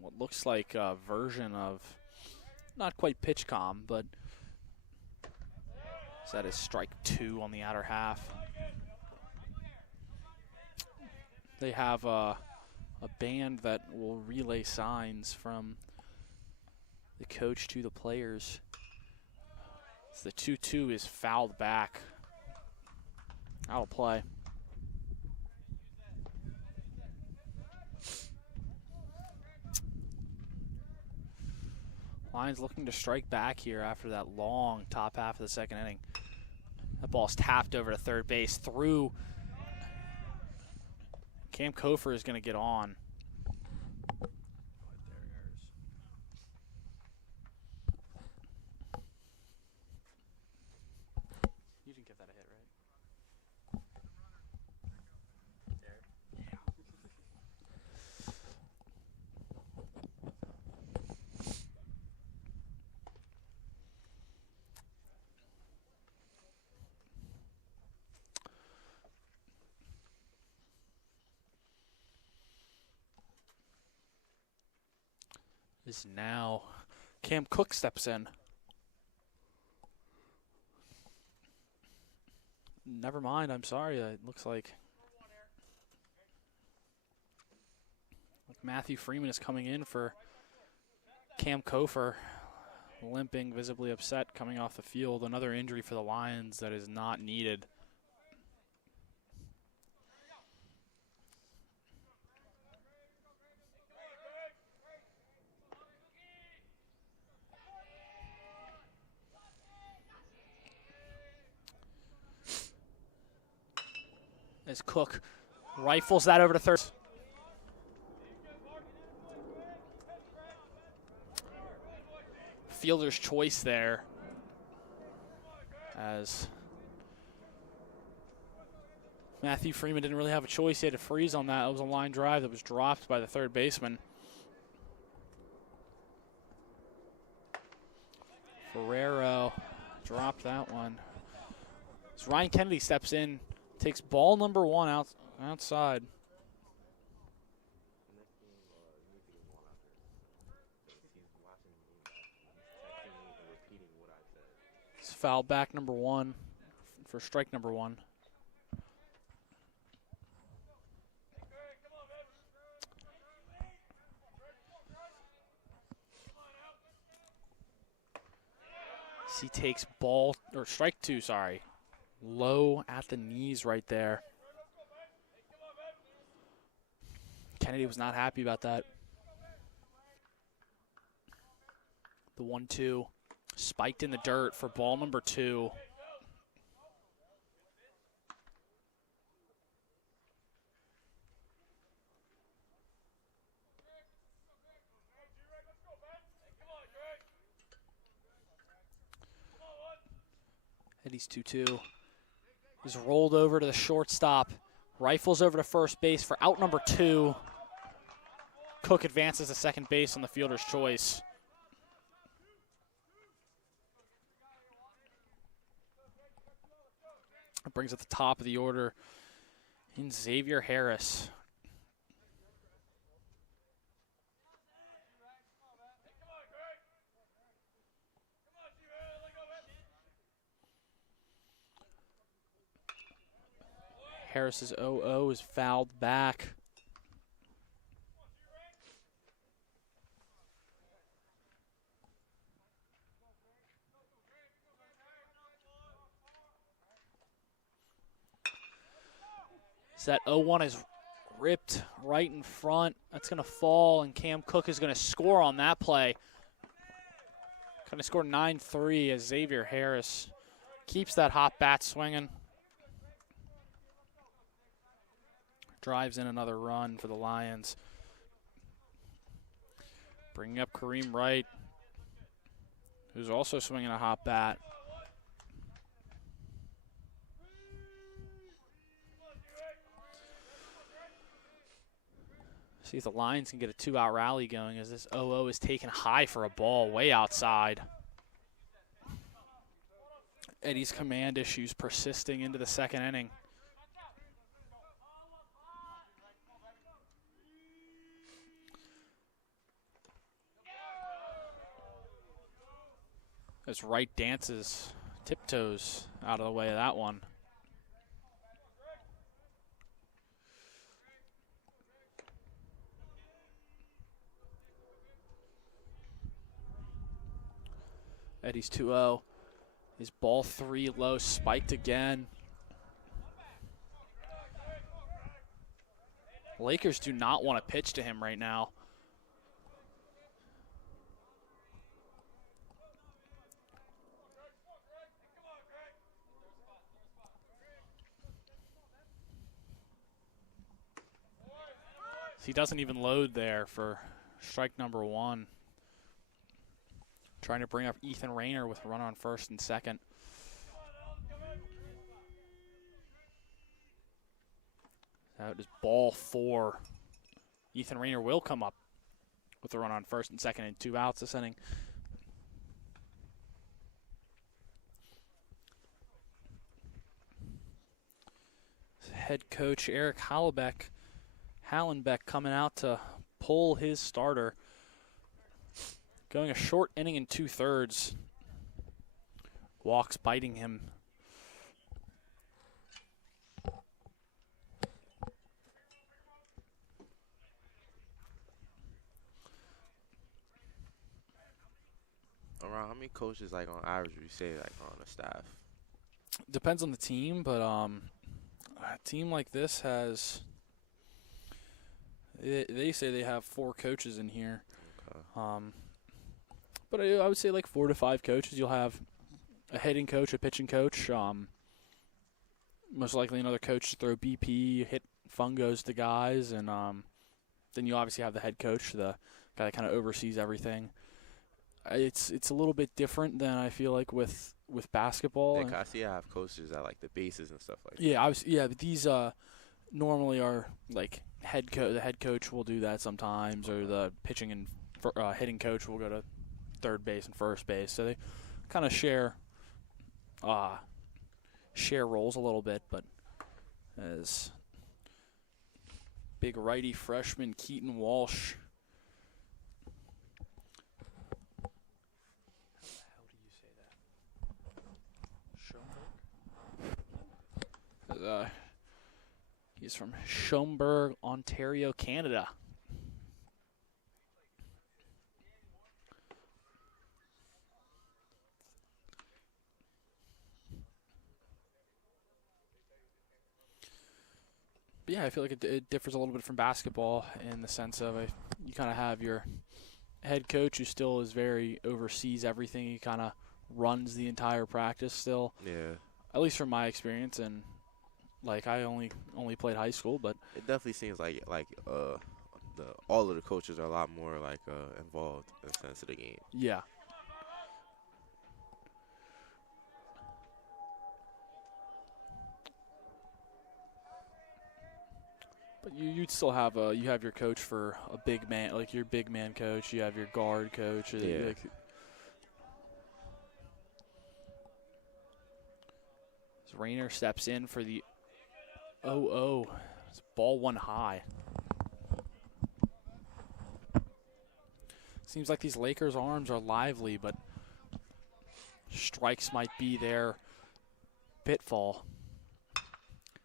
what looks like a version of, not quite pitch calm, but that is strike 2 on the outer half. They have a band that will relay signs from the coach to the players. So the 2-2 is fouled back. Out of play. Lions looking to strike back here after that long top half of the second inning. That ball's tapped over to third base through. Cam Kofer is going to get on. You didn't give that a hit, right? is now Cam Cook steps in. Never mind, I'm sorry. It looks like Matthew Freeman is coming in for Cam Kofer, limping, visibly upset, coming off the field. Another injury for the Lions that is not needed. As Cook rifles that over to third. Fielder's choice there, as Matthew Freeman didn't really have a choice. He had to freeze on that. It was a line drive that was dropped by the third baseman. Ferrero dropped that one. As Ryan Kennedy steps in, takes ball number 1 outside. It's foul back number 1 for strike number 1. He takes strike 2, sorry. Low at the knees right there. Kennedy was not happy about that. The 1-2 spiked in the dirt for ball number 2. Eddie's 2-2. He's rolled over to the shortstop. Rifles over to first base for out number 2. Cook advances to second base on the fielder's choice. It brings at the top of the order in Xavier Harris. Harris's 0-0 is fouled back. So that 0-1 is ripped right in front. That's going to fall, and Cam Cook is going to score on that play. Going to score 9-3 as Xavier Harris keeps that hot bat swinging. Drives in another run for the Lions. Bringing up Kareem Wright, who's also swinging a hot bat. See if the Lions can get a 2-out rally going as this 0-0 is taken high for a ball way outside. Eddie's command issues persisting into the second inning. As Wright dances, tiptoes out of the way of that one. Eddie's 2-0. His ball 3 low, spiked again. Lakers do not want to pitch to him right now. He doesn't even load there for strike number 1. Trying to bring up Ethan Rayner with a run on first and second. That is ball 4. Ethan Rayner will come up with a run on first and second and 2 outs this inning. Head coach Eric Hallenbeck coming out to pull his starter. going a short inning and 2/3. Walks biting him. Around how many coaches, like, on average, would you say, like, on the staff? Depends on the team, but a team like this has, they say they have 4 coaches in here. Okay. But I would say like 4 to 5 coaches. You'll have a hitting coach, a pitching coach, most likely another coach to throw BP, hit fungos to guys, and then you obviously have the head coach, the guy that kind of oversees everything. It's a little bit different than I feel like with basketball. Yeah, I see I have coaches at, like, the bases and stuff like that. Yeah, but these normally are like the head coach will do that sometimes, or the pitching and hitting coach will go to third base and first base. So they kind of share roles a little bit, but as big righty freshman Keaton Walsh. How do you say that? Schoenberg? He's from Schoenberg, Ontario, Canada. But yeah, I feel like it differs a little bit from basketball in the sense of you kind of have your head coach who still is very oversees everything. He kind of runs the entire practice still. Yeah. At least from my experience, and like I only played high school, but it definitely seems like all of the coaches are a lot more like involved in the sense of the game. Yeah. But you'd still have you have your coach for a big man, like your big man coach. You have your guard coach. Yeah. Like, Rayner steps in for the 0-0. It's ball one high. Seems like these Lakers' arms are lively, but strikes might be their pitfall.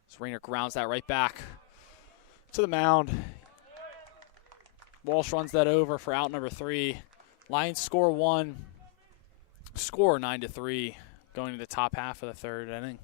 So Rayner grounds that right back to the mound. Walsh runs that over for out number 3. Lions score 1. Score 9-3 going to the top half of the third inning.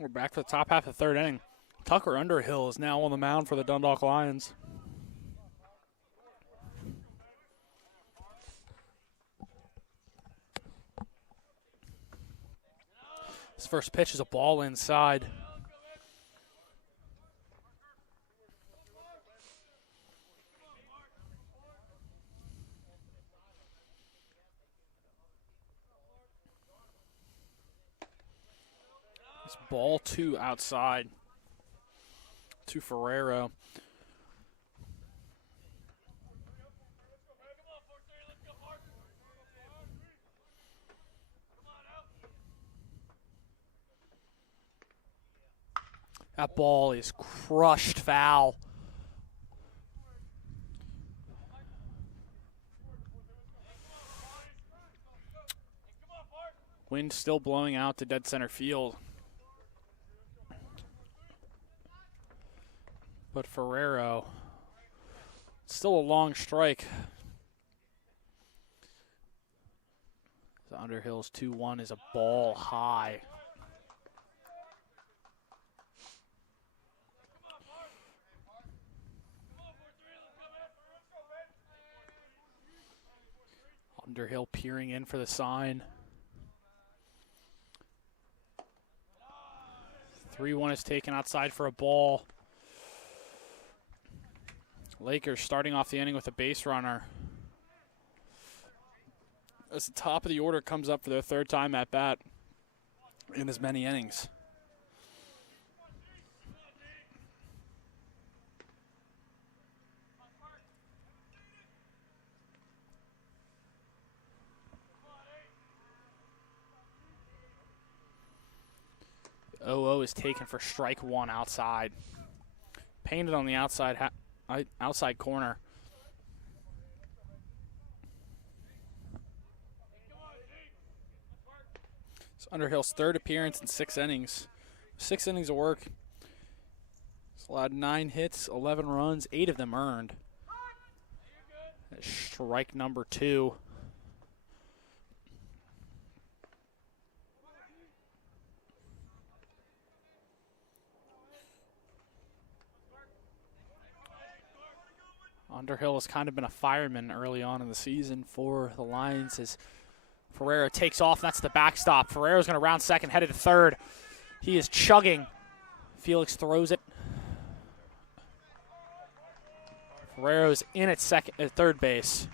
We're back to the top half of the third inning. Tucker Underhill is now on the mound for the Dundalk Lions. His first pitch is a ball inside. It's ball 2 outside to Ferrero. That ball is crushed foul. Wind still blowing out to dead center field. But Ferrero, still a long strike. The Underhill's 2-1 is a ball high. Underhill peering in for the sign. 3-1 is taken outside for a ball. Lakers starting off the inning with a base runner. As the top of the order comes up for their third time at bat in as many innings. The 0-0 is taken for strike 1 outside. Painted on the outside corner. It's Underhill's third appearance in 6 innings. 6 innings of work. He's allowed 9 hits, 11 runs, 8 of them earned. That's strike number 2. Underhill has kind of been a fireman early on in the season for the Lions as Ferrero takes off. That's the backstop. Ferrero's going to round second, headed to third. He is chugging. Felix throws it. Ferrero's in at third base.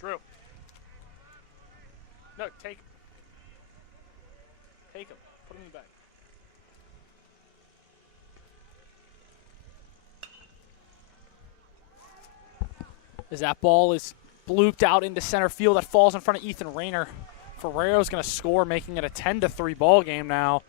Drew. No, take him. Take him. Put him in the bag. As that ball is blooped out into center field, that falls in front of Ethan Rayner. Ferrero's going to score, making it a 10-3 ball game now.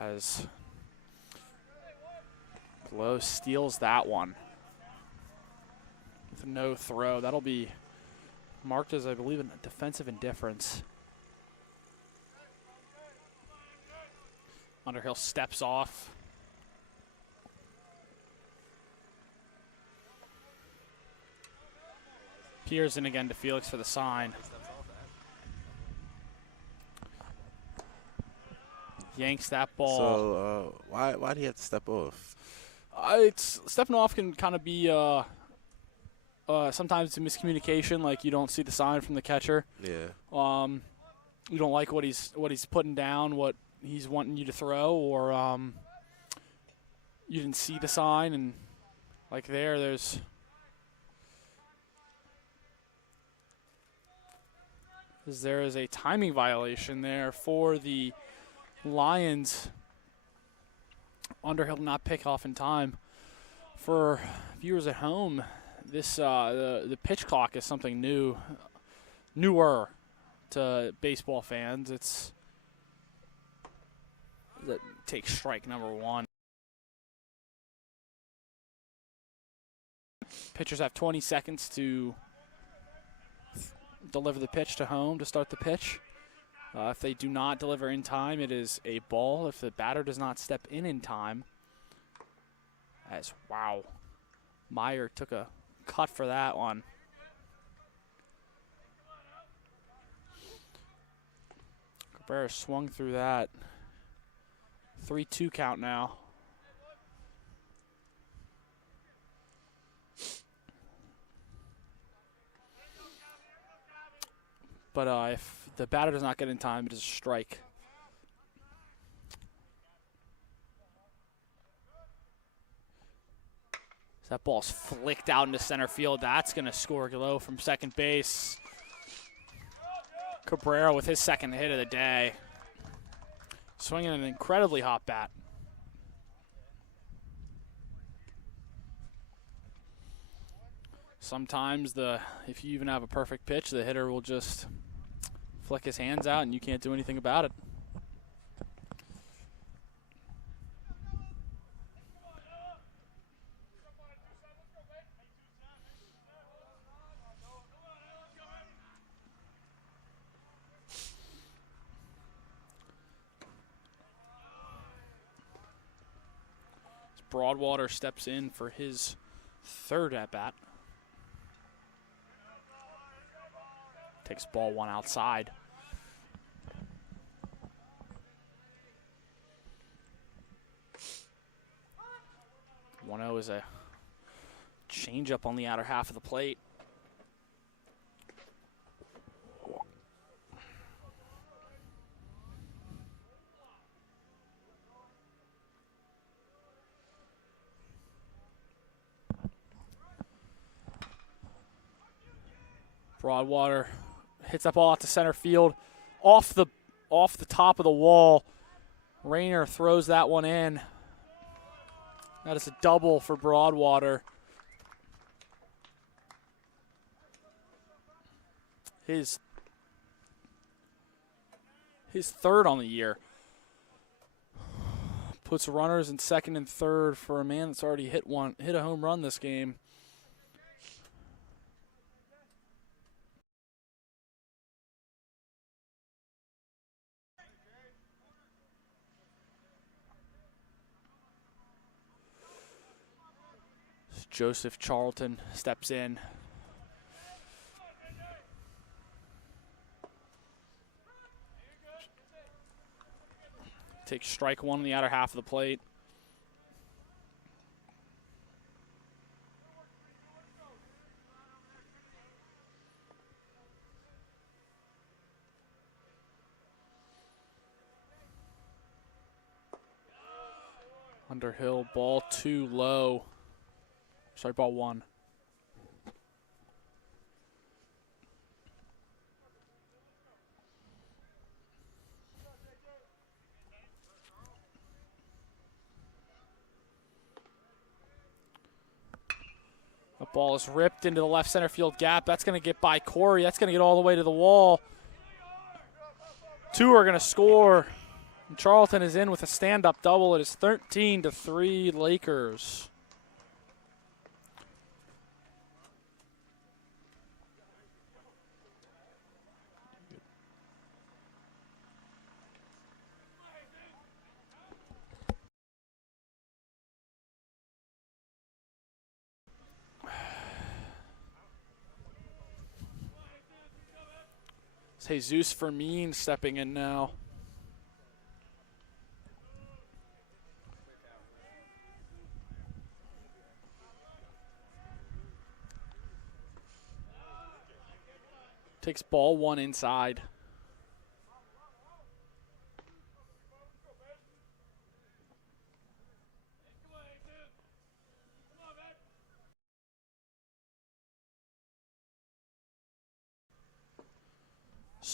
As Blow steals that one with a no throw. That'll be marked as, I believe, a defensive indifference. Underhill steps off. Peers in again to Felix for the sign. Yanks that ball. So why do you have to step off? Stepping off can kind of be sometimes it's a miscommunication, like you don't see the sign from the catcher. Yeah. You don't like what he's putting down, what he's wanting you to throw, or you didn't see the sign, and like there's as there is a timing violation there for the Lions. Underhill did not pick off in time. For viewers at home, this the pitch clock is something newer to baseball fans. It's that takes strike number 1. Pitchers have 20 seconds to deliver the pitch to home to start the pitch. If they do not deliver in time, it is a ball. If the batter does not step in time, wow, Meyer took a cut for that one. Cabrera swung through that. 3-2 count now. But if the batter does not get in time, it is a strike. That ball's flicked out into center field. That's going to score low from second base. Cabrera with his second hit of the day. Swinging an incredibly hot bat. Sometimes if you even have a perfect pitch, the hitter will just flick his hands out and you can't do anything about it. Broadwater steps in for his third at-bat. Takes ball 1 outside. 1-0 is a changeup on the outer half of the plate. Broadwater hits that ball out to center field, off the top of the wall. Rayner throws that one in. That is a double for Broadwater. His third on the year. Puts runners in second and third for a man that's already hit a home run this game. Joseph Charlton steps in. Takes strike 1 on the outer half of the plate. Underhill, ball 2 low. Sorry, ball 1. The ball is ripped into the left center field gap. That's going to get by Corey. That's going to get all the way to the wall. 2 are going to score. And Charlton is in with a stand-up double. It is 13-3 Lakers. Jesus Fermin stepping in now. Takes ball 1 inside.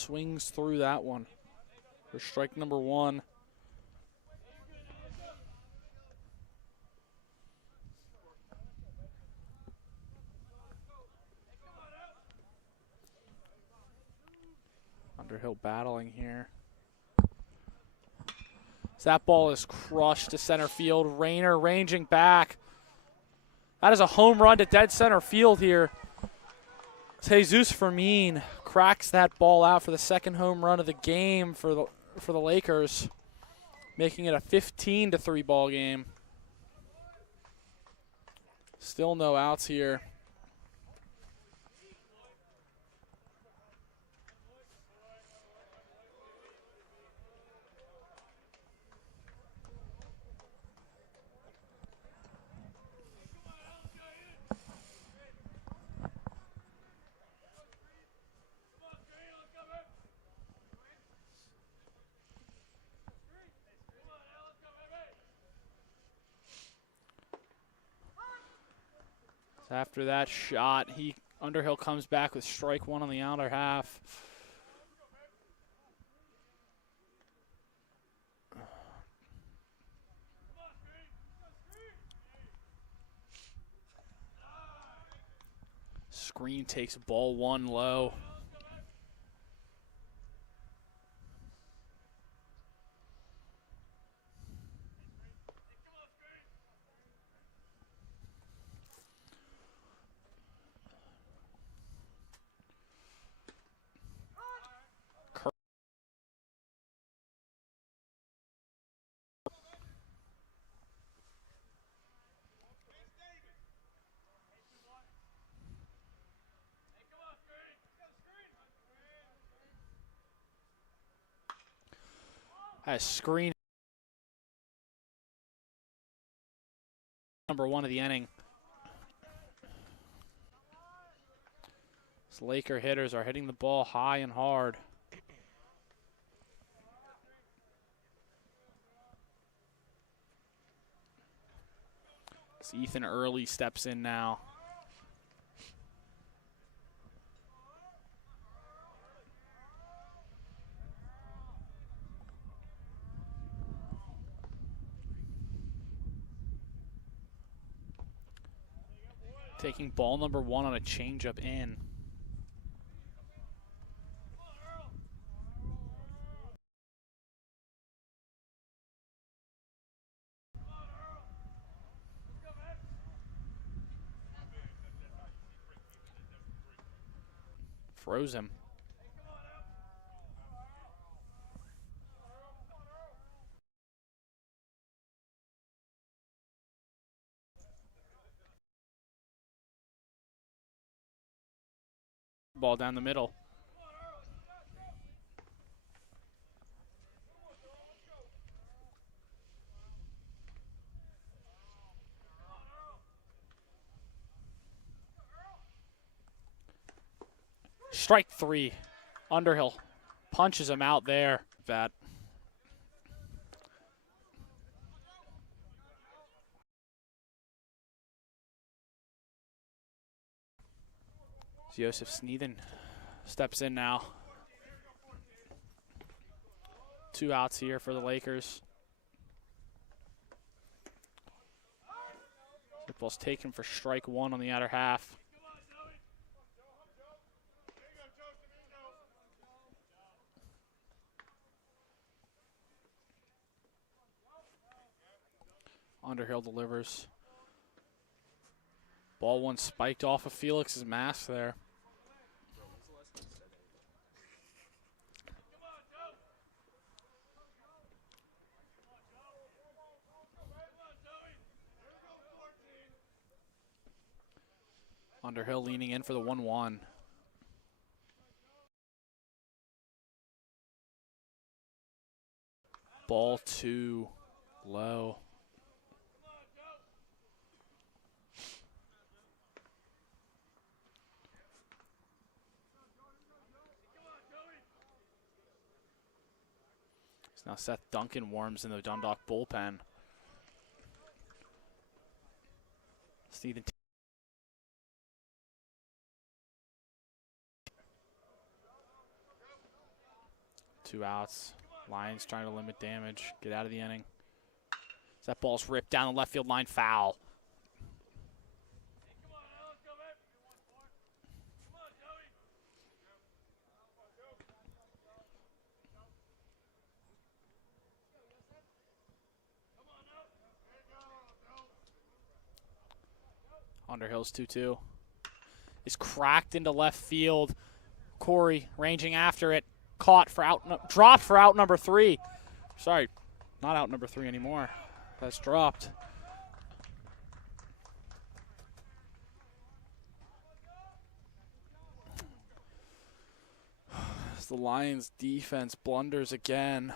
swings through that one for strike number 1. Underhill battling here. That ball is crushed to center field. Rayner ranging back. That is a home run to dead center field here. Jesus Fermin cracks that ball out for the second home run of the game for the Lakers, making it a 15-3 ball game. Still no outs here. After that shot, Underhill comes back with strike 1 on the outer half. Screen takes ball 1 low. Has screen number 1 of the inning. These Laker hitters are hitting the ball high and hard. As Ethan Early steps in now. Taking ball number 1 on a changeup in. Froze him. Ball down the middle. Strike 3. Underhill punches him out there. Bat. Joseph Sneathen steps in now. 2 outs here for the Lakers. The ball's taken for strike 1 on the outer half. Underhill delivers. Ball 1 spiked off of Felix's mask there. Underhill leaning in for the 1-1. Ball 2 low. Now Seth Duncan warms in the Dundalk bullpen. Stephen. 2 outs. Lions trying to limit damage, get out of the inning. As that ball's ripped down the left field line, foul. Underhill's 2-2. Is cracked into left field. Corey ranging after it. Caught for out, dropped for out number 3. Sorry, not out number 3 anymore. That's dropped. As the Lions defense blunders again.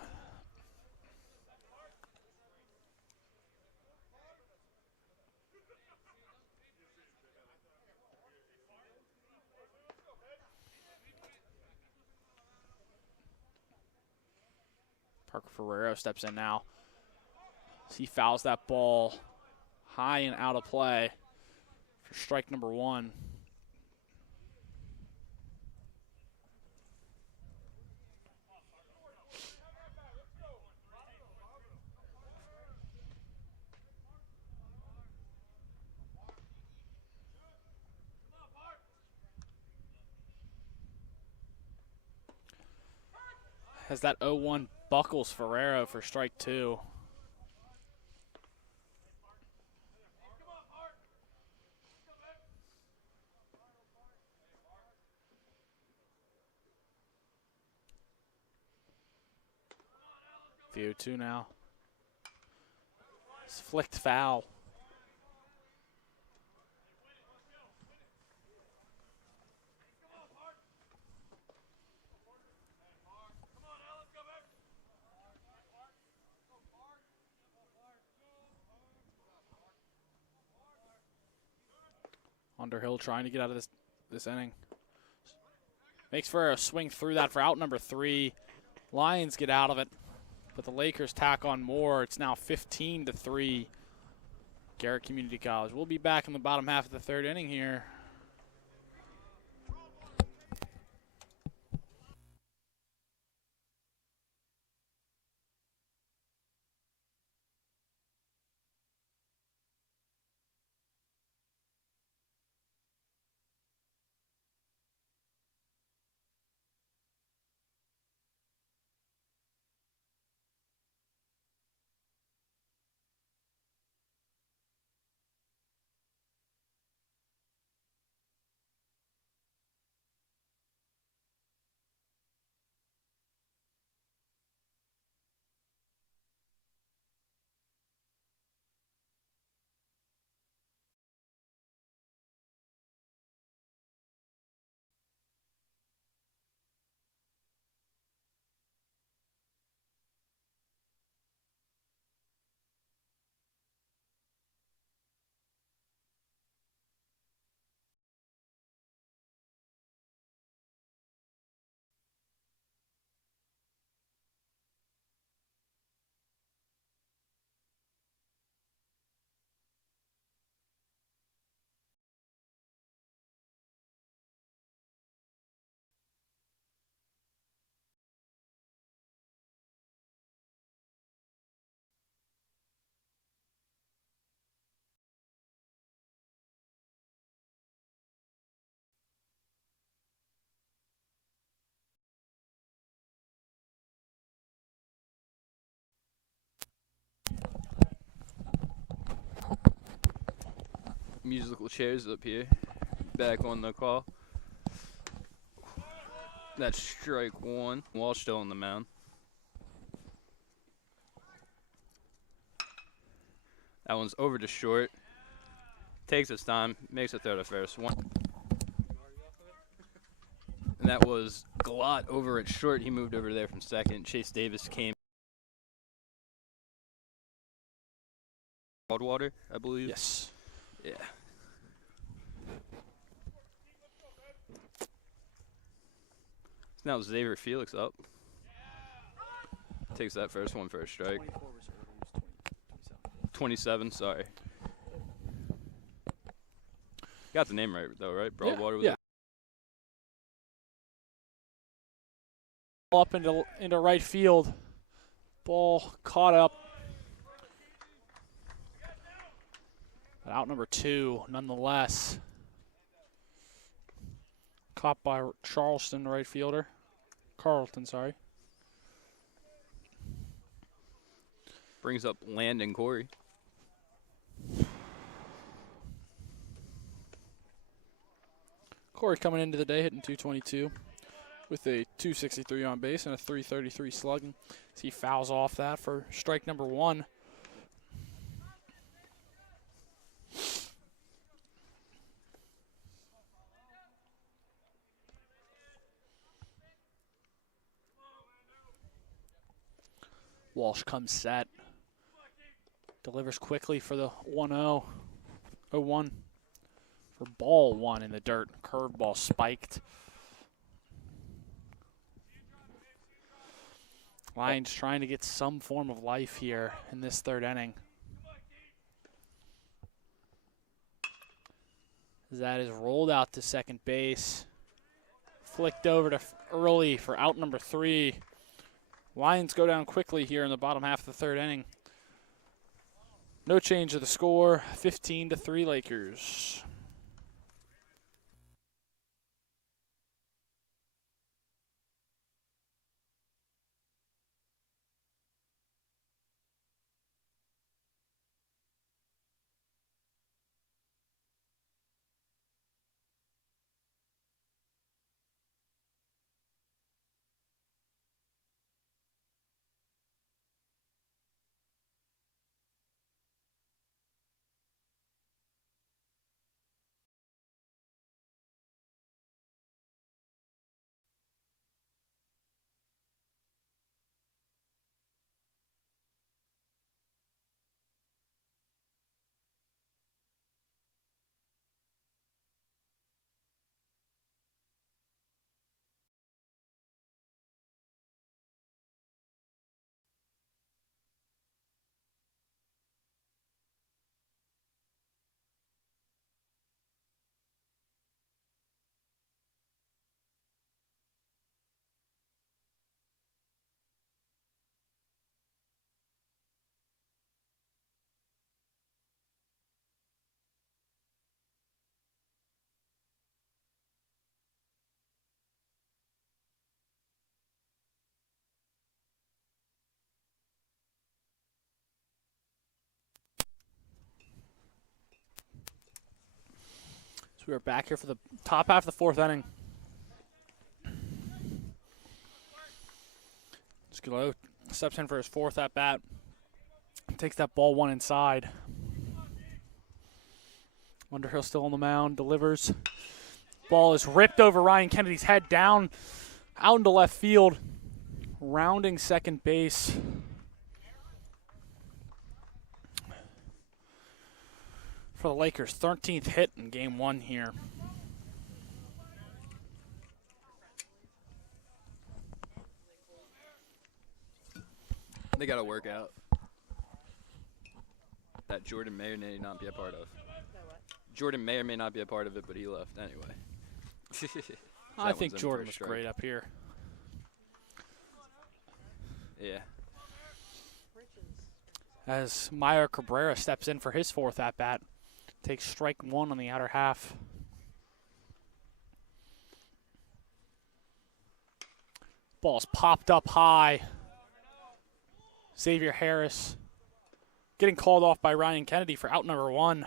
Parker Ferrero steps in now. He fouls that ball high and out of play for strike number 1. Has that 0-1 buckles Ferrero for strike 2. The 0-2 now. It's flicked foul. Underhill trying to get out of this inning. Makes for a swing through that for out number 3. Lions get out of it, but the Lakers tack on more. It's now 15-3. Garrett Community College. We'll be back in the bottom half of the 3rd inning here. Musical chairs up here. Back on the call. That's strike 1. Walsh still on the mound. That one's over to short. Takes his time. Makes a throw to first. One. And that was Glott over at short. He moved over there from second. Chase Davis came. Broadwater, I believe. Yes. Yeah. Now Xavier Felix up. Takes that first one for a strike. 27, sorry. Got the name right, though, right? Broadwater was yeah. it? Up into right field. Ball caught up. But out number 2, nonetheless. Caught by Charleston, right fielder. Carlton, sorry. Brings up Landon Corey. Corey coming into the day hitting .222 with a .263 on base and a .333 slugging. As he fouls off that for strike number 1. Walsh comes set. Delivers quickly for the 1-0. 0-1 for ball 1 in the dirt. Curveball spiked. Lions trying to get some form of life here in this 3rd inning. That is rolled out to second base. Flicked over to early for out number 3. Lions go down quickly here in the bottom half of the 3rd inning. No change of the score, 15-3 Lakers. So we are back here for the top half of the 4th inning. Scalo steps in for his 4th at bat. Takes that ball 1 inside. Underhill still on the mound, delivers. Ball is ripped over Ryan Kennedy's head, down out into left field. Rounding second base. For the Lakers, 13th hit in game 1 here. They got to work out. That Jordan may or may not be a part of. Jordan may or may not be a part of it, but he left anyway. I think Jordan was great up here. Yeah. As Meyer Cabrera steps in for his 4th at-bat. Takes strike 1 on the outer half. Ball's popped up high. Xavier Harris getting called off by Ryan Kennedy for out number 1.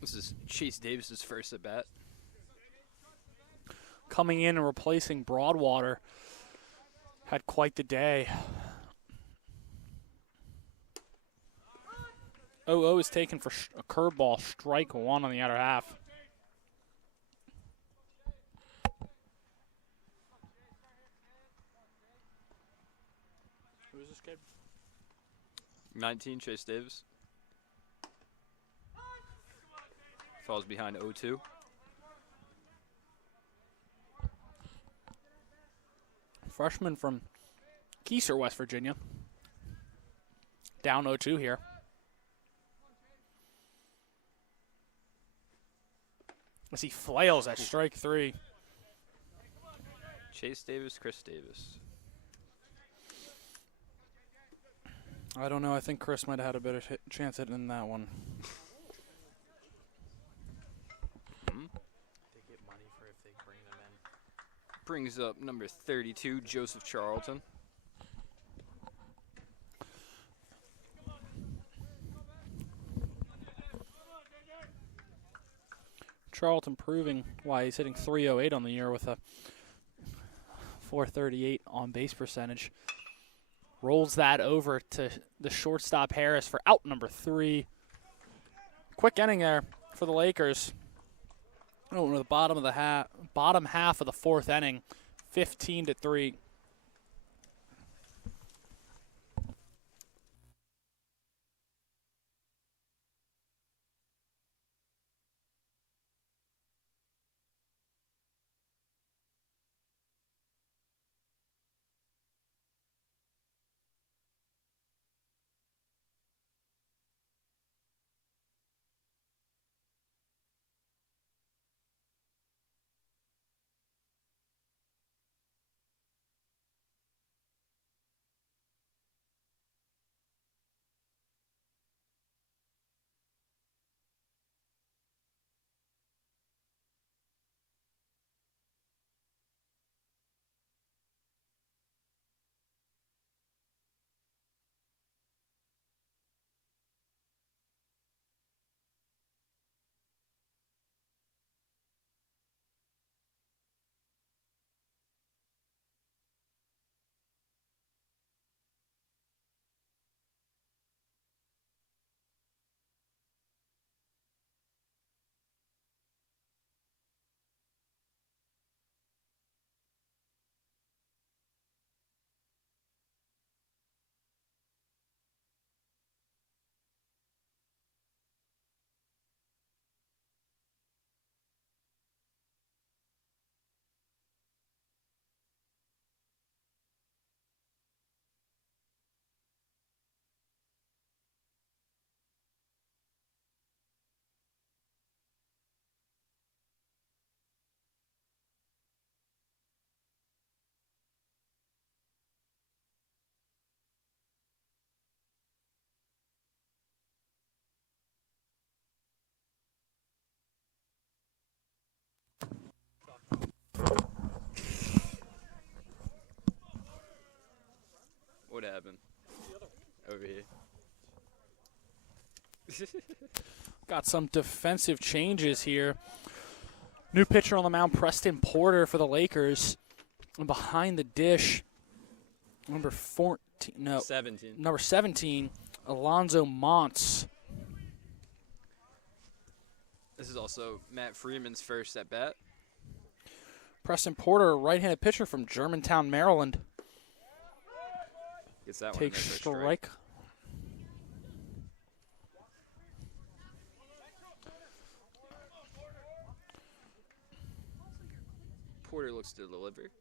This is Chase Davis's first at bat. Coming in and replacing Broadwater. Had quite the day. 0-0 is taken for a curveball, strike 1 on the outer half. Who is this kid? 19, Chase Davis. Falls behind 0-2. Freshman from Keiser, West Virginia. down 0-2 here. As he flails at strike 3. Chase Davis, Chris Davis. I don't know. I think Chris might have had a better chance at in that one. They get money for if they bring them in. Brings up number 32, Joseph Charlton. Charlton proving why he's hitting .308 on the year with a .438 on base percentage. Rolls that over to the shortstop Harris for out number 3. Quick inning there for the Lakers. Oh, to the bottom half of the 4th inning, 15-3. What happened? Over here. Got some defensive changes here. New pitcher on the mound, Preston Porter for the Lakers. And behind the dish, number 17, Alonzo Monts. This is also Matt Freeman's first at bat. Preston Porter, a right-handed pitcher from Germantown, Maryland. Gets that Takes one. strike. Porter looks to deliver.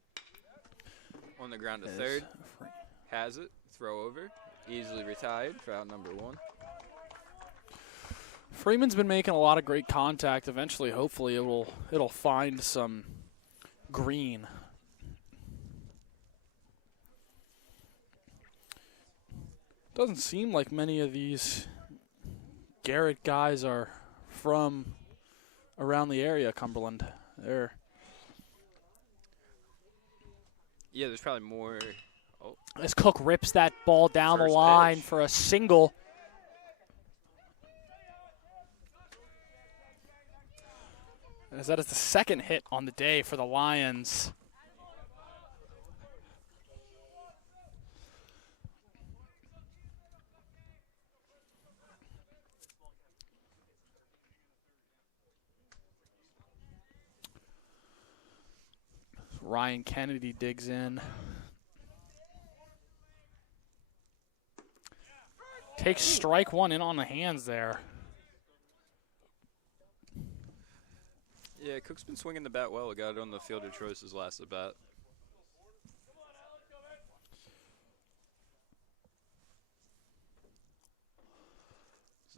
On the ground to third. Has it. Throw over. Easily retired for out number 1. Freeman's been making a lot of great contact. Eventually, hopefully, it'll find some green. Doesn't seem like many of these Garrett guys are from around the area, Cumberland. There's probably more. Oh. As Cook rips that ball down the line for a single. As that is the second hit on the day for the Lions. Ryan Kennedy digs in. Takes strike 1 in on the hands there. Yeah, Cook's been swinging the bat well. Got it on the field of choices last at bat.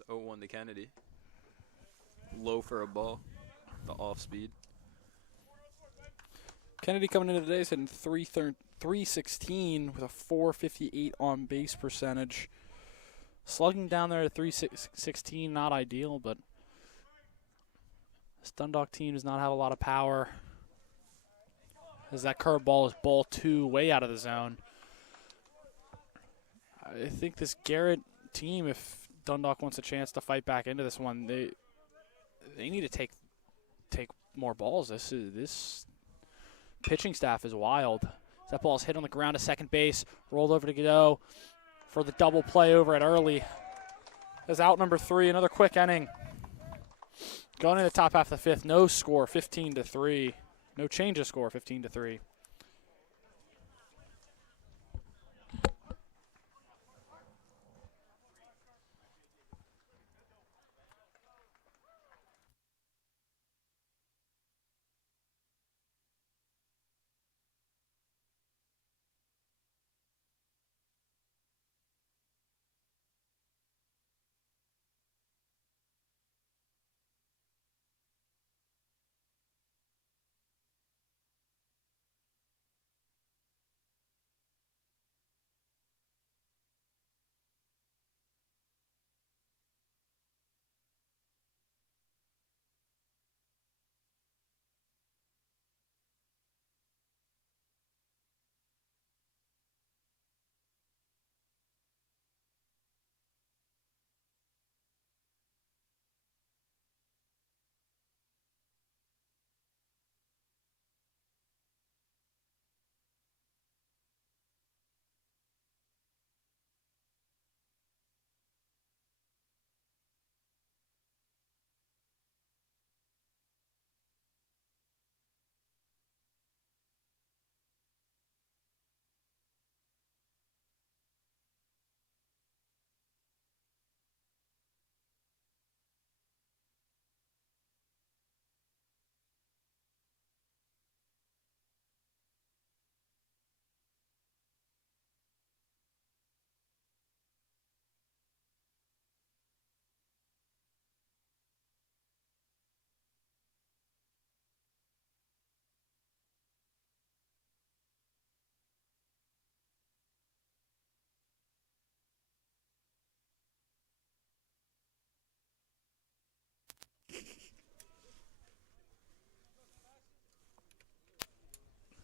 0-1 to Kennedy. Low for a ball. The off speed. Kennedy coming into today is hitting 316 with a 458 on base percentage. Slugging down there at 316, not ideal, but this Dundalk team does not have a lot of power. As that curveball is ball 2, way out of the zone. I think this Garrett team, if Dundalk wants a chance to fight back into this one, they need to take more balls. This pitching staff is wild. That ball is hit on the ground to second base, rolled over to Godot for the double play over at early. As out number 3, another quick inning. Going in the top half of the 5th, no score, 15-3. No change of score, 15-3.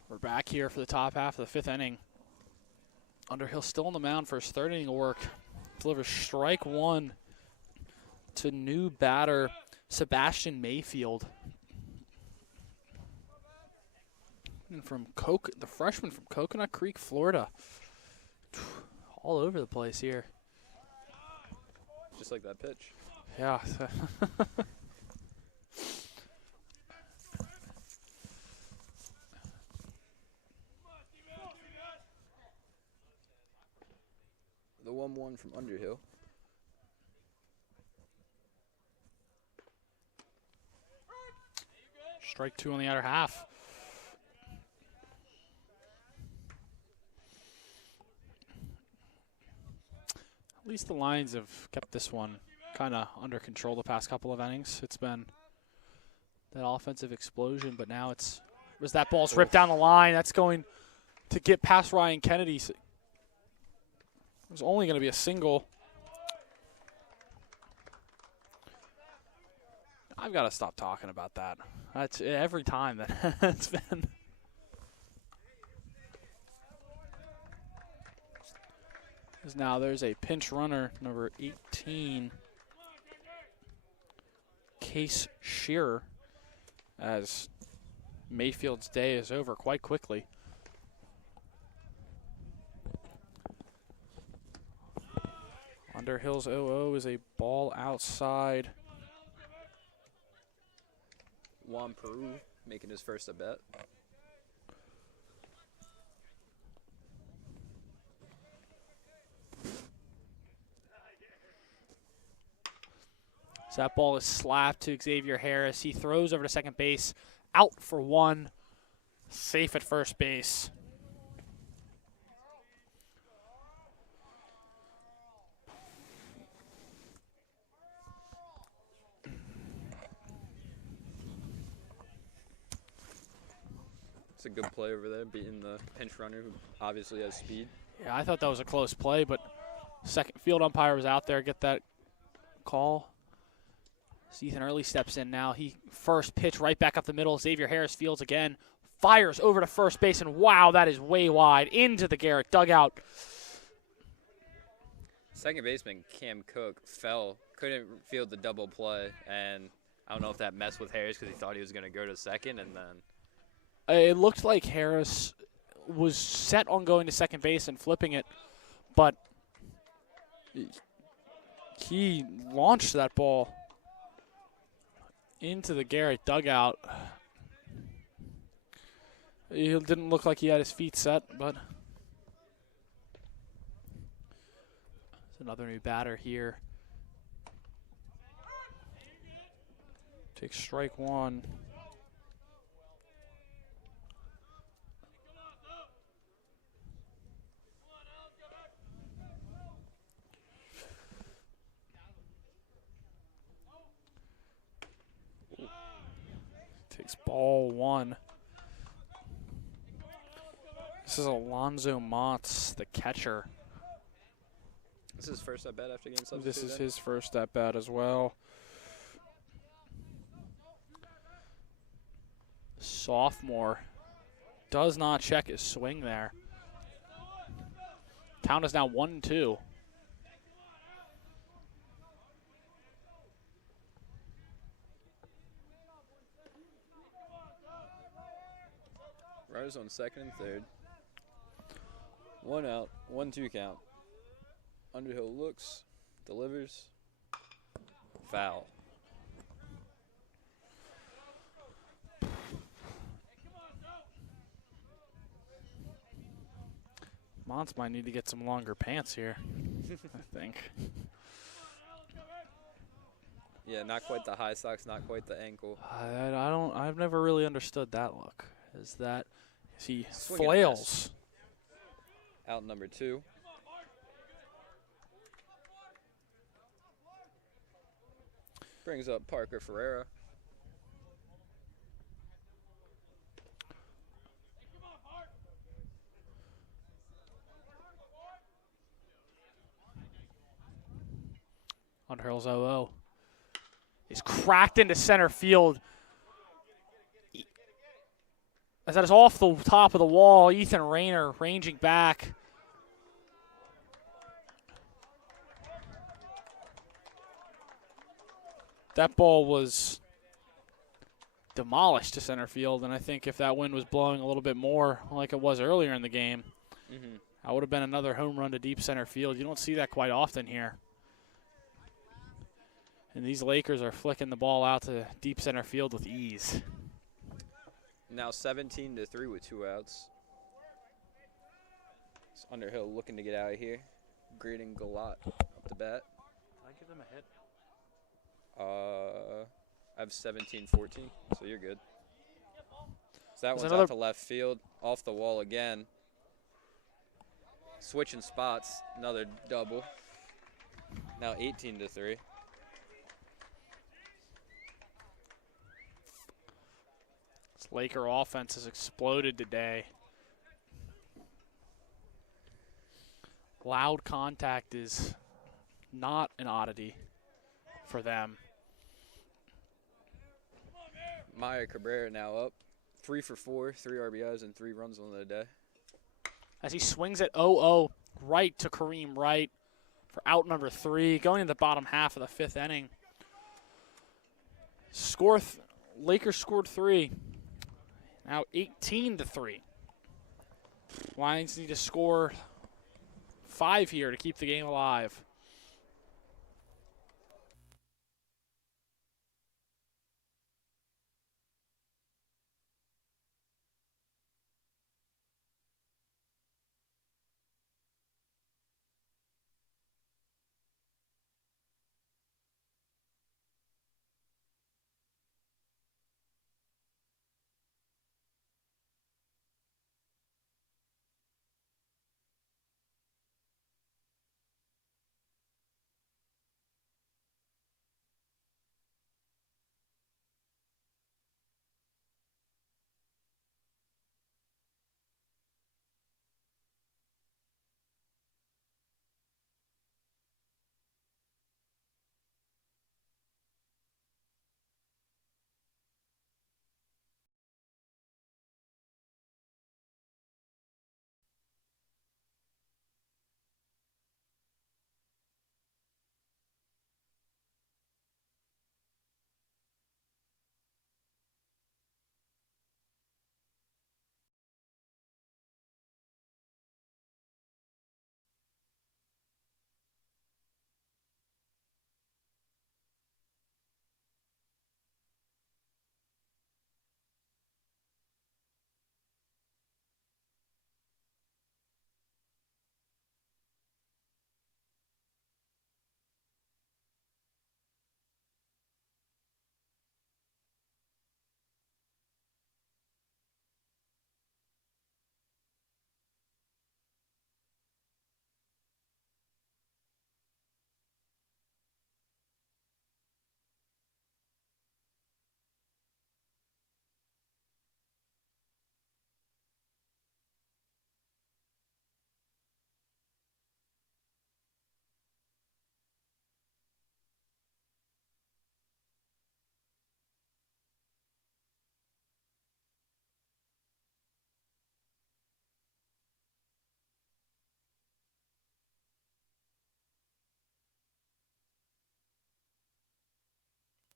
We're back here for the top half of the 5th inning. Underhill still on the mound for his 3rd inning of work. Delivers strike 1 to new batter Sebastian Mayfield. And from the freshman from Coconut Creek, Florida. All over the place here. Just like that pitch. Yeah. The 1-1 from Underhill. Strike 2 on the outer half. At least the Lions have kept this one kind of under control the past couple of innings. It's been that offensive explosion, but now as that ball's ripped down the line, that's going to get past Ryan Kennedy. There's only going to be a single. I've got to stop talking about that. That's every time that it's been. Now there's a pinch runner, number 18, Case Shearer, as Mayfield's day is over quite quickly. Underhill's 0-0 is a ball outside. Juan Peru making his first at bat. So that ball is slapped to Xavier Harris. He throws over to second base, out for 1, safe at first base. It's a good play over there, beating the pinch runner who obviously has speed. Yeah, I thought that was a close play, but second field umpire was out there, get that call. Ethan Early steps in now. He first pitch right back up the middle. Xavier Harris fields again. Fires over to first base, and wow, that is way wide into the Garrett dugout. Second baseman Cam Cook couldn't field the double play, and I don't know if that messed with Harris because he thought he was going to go to second, and then it looked like Harris was set on going to second base and flipping it, but he launched that ball into the Garrett dugout. He didn't look like he had his feet set, but it's another new batter here. Takes strike one. Takes ball one. This is Alonzo Motts, the catcher. this is his first at bat after getting substituted. This is his first at bat as well. Sophomore does not check his swing there. Count is now 1-2. Runners on second and third. 1 out, 1-2 count. Underhill looks, delivers, foul. Mons might need to get some longer pants here, I think. Yeah, not quite the high socks, not quite the ankle. I've never really understood that look. Is he Swing and flails? Out number 2. Brings up Parker Ferreira. Underhill's 0-0. He's cracked into center field. As that is off the top of the wall, Ethan Rayner ranging back. That ball was demolished to center field, and I think if that wind was blowing a little bit more like it was earlier in the game, that would have been another home run to deep center field. You don't see that quite often here. And these Lakers are flicking the ball out to deep center field with ease. Now 17-3 with 2 outs. It's Underhill looking to get out of here. Greeting Galot up the bat. Can I give them a hit? I have 17-14, so you're good. So that one's another out to left field, off the wall again. Switching spots, another double. Now 18-3. This Laker offense has exploded today. Loud contact is not an oddity for them. Maya Cabrera now up. 3 for 4, 3 RBIs and 3 runs on the day. As he swings it 0-0 right to Kareem Wright for out number 3, going into the bottom half of the 5th inning. Lakers scored 3. Now 18-3. Lions need to score 5 here to keep the game alive.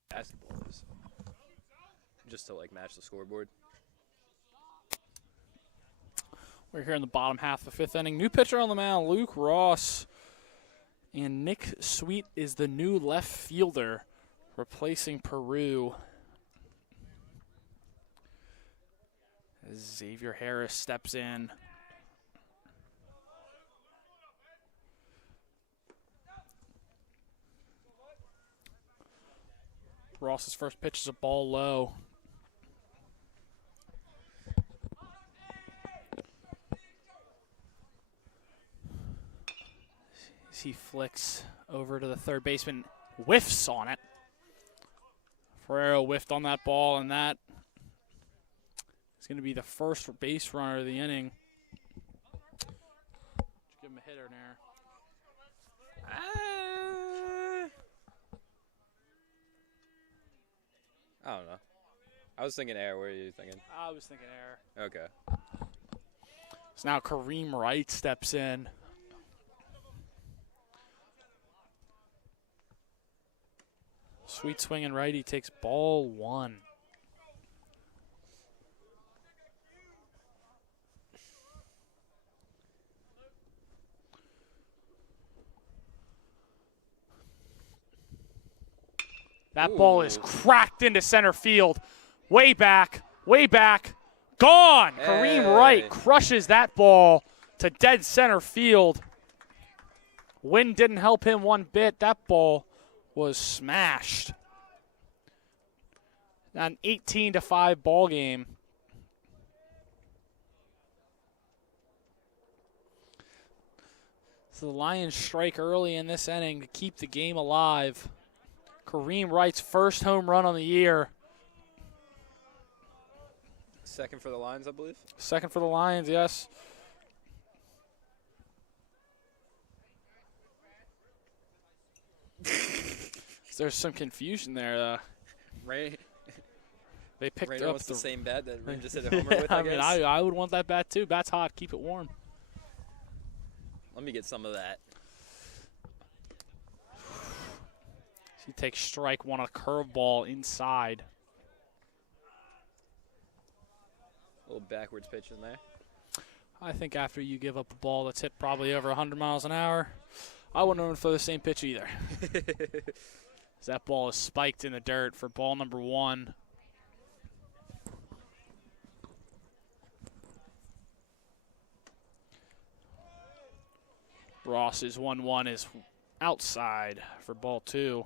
basketball is. Just to like match the scoreboard. We're here in the bottom half of the fifth inning. New pitcher on the mound, Luke Ross. And Nick Sweet is the new left fielder, replacing Peru. As Xavier Harris steps in. Ross's first pitch is a ball low. As he flicks over to the third baseman, whiffs on it. Ferrero whiffed on that ball, and that is going to be the first base runner of the inning. Give him a hitter there. I don't know. I was thinking air. What are you thinking? I was thinking air. Okay. So now Kareem Wright steps in. Sweet swinging righty takes ball one. That ball is cracked into center field. Way back, gone. Hey. Kareem Wright crushes that ball to dead center field. Wind didn't help him one bit. That ball was smashed. An 18-5 ball game. So the Lions strike early in this inning to keep the game alive. Kareem Wright's first home run on the year. Second for the Lions, I believe. Second for the Lions, yes. There's some confusion there. Ray, they picked Rainer up wants the same bat that Reem just hit a homer with, I guess. mean, I would want that bat too. Bat's hot. Keep it warm. Let me get some of that. He takes strike one, a curveball inside. A little backwards pitch in there. I think after you give up a ball that's hit probably over 100 miles an hour, I wouldn't want to throw the same pitch either. That ball is spiked in the dirt for ball number one. Ross's 1-1 is outside for ball two.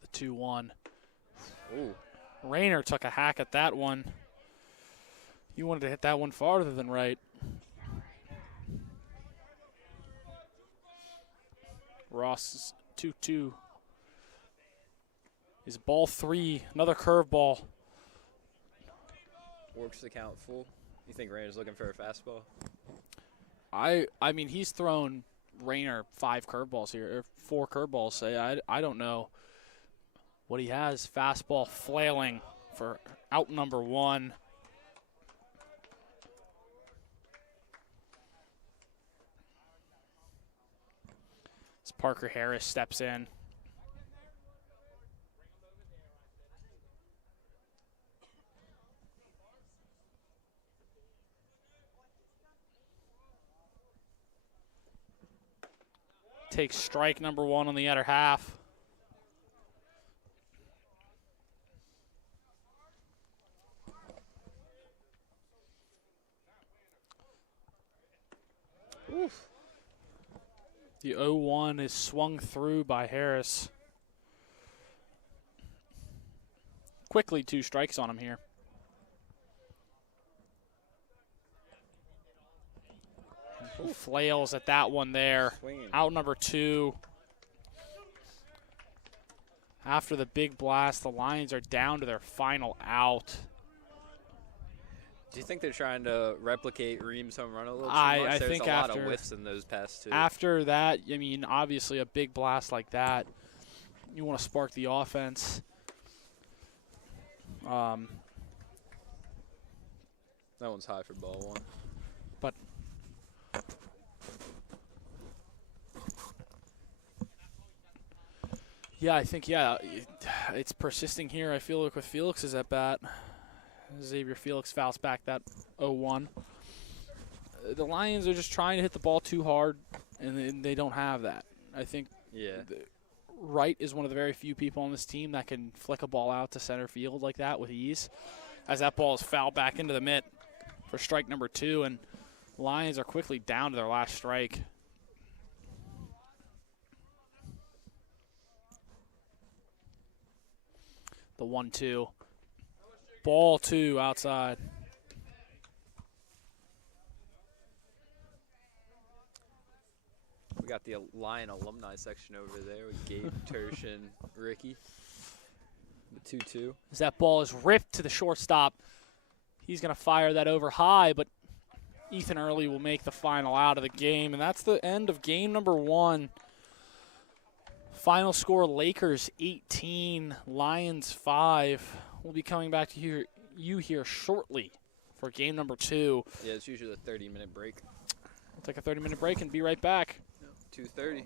The 2-1. Ooh. Rayner took a hack at that one. You wanted to hit that one farther than right. Ross 2-2 is ball three. Another curveball. Works the count full. You think Rainer's looking for a fastball? I mean, he's thrown Rayner 5 curveballs here, or 4 curveballs. Say I don't know what he has. Fastball flailing for out number one. As Parker Harris steps in. Takes strike number one on the other half. Oof. The 0-1 is swung through by Harris. Quickly 2 strikes on him here. Flails at that one there. Swinging. Out number 2. After the big blast, the Lions are down to their final out. Do you think they're trying to replicate Reem's home run a little too much? I There's think a lot after- of whiffs in those past 2. After that, I mean, obviously a big blast like that, you want to spark the offense. That one's high for ball one. But Yeah, I think, it's persisting here, I feel like, with Felix's at bat. Xavier Felix fouls back that 0-1. The Lions are just trying to hit the ball too hard, and they don't have that. I think Wright is one of the very few people on this team that can flick a ball out to center field like that with ease. As that ball is fouled back into the mitt for strike number 2, and Lions are quickly down to their last strike. The 1-2. Ball 2 outside. We got the Lion alumni section over there with Gabe, Tersh, and Ricky. The 2-2. As that ball is ripped to the shortstop, he's going to fire that over high, but Ethan Early will make the final out of the game, and that's the end of game number 1. Final score, Lakers 18, Lions 5. We'll be coming back to you here shortly for game number 2. Yeah, it's usually a 30-minute break. We'll take a 30-minute break and be right back. 2:30.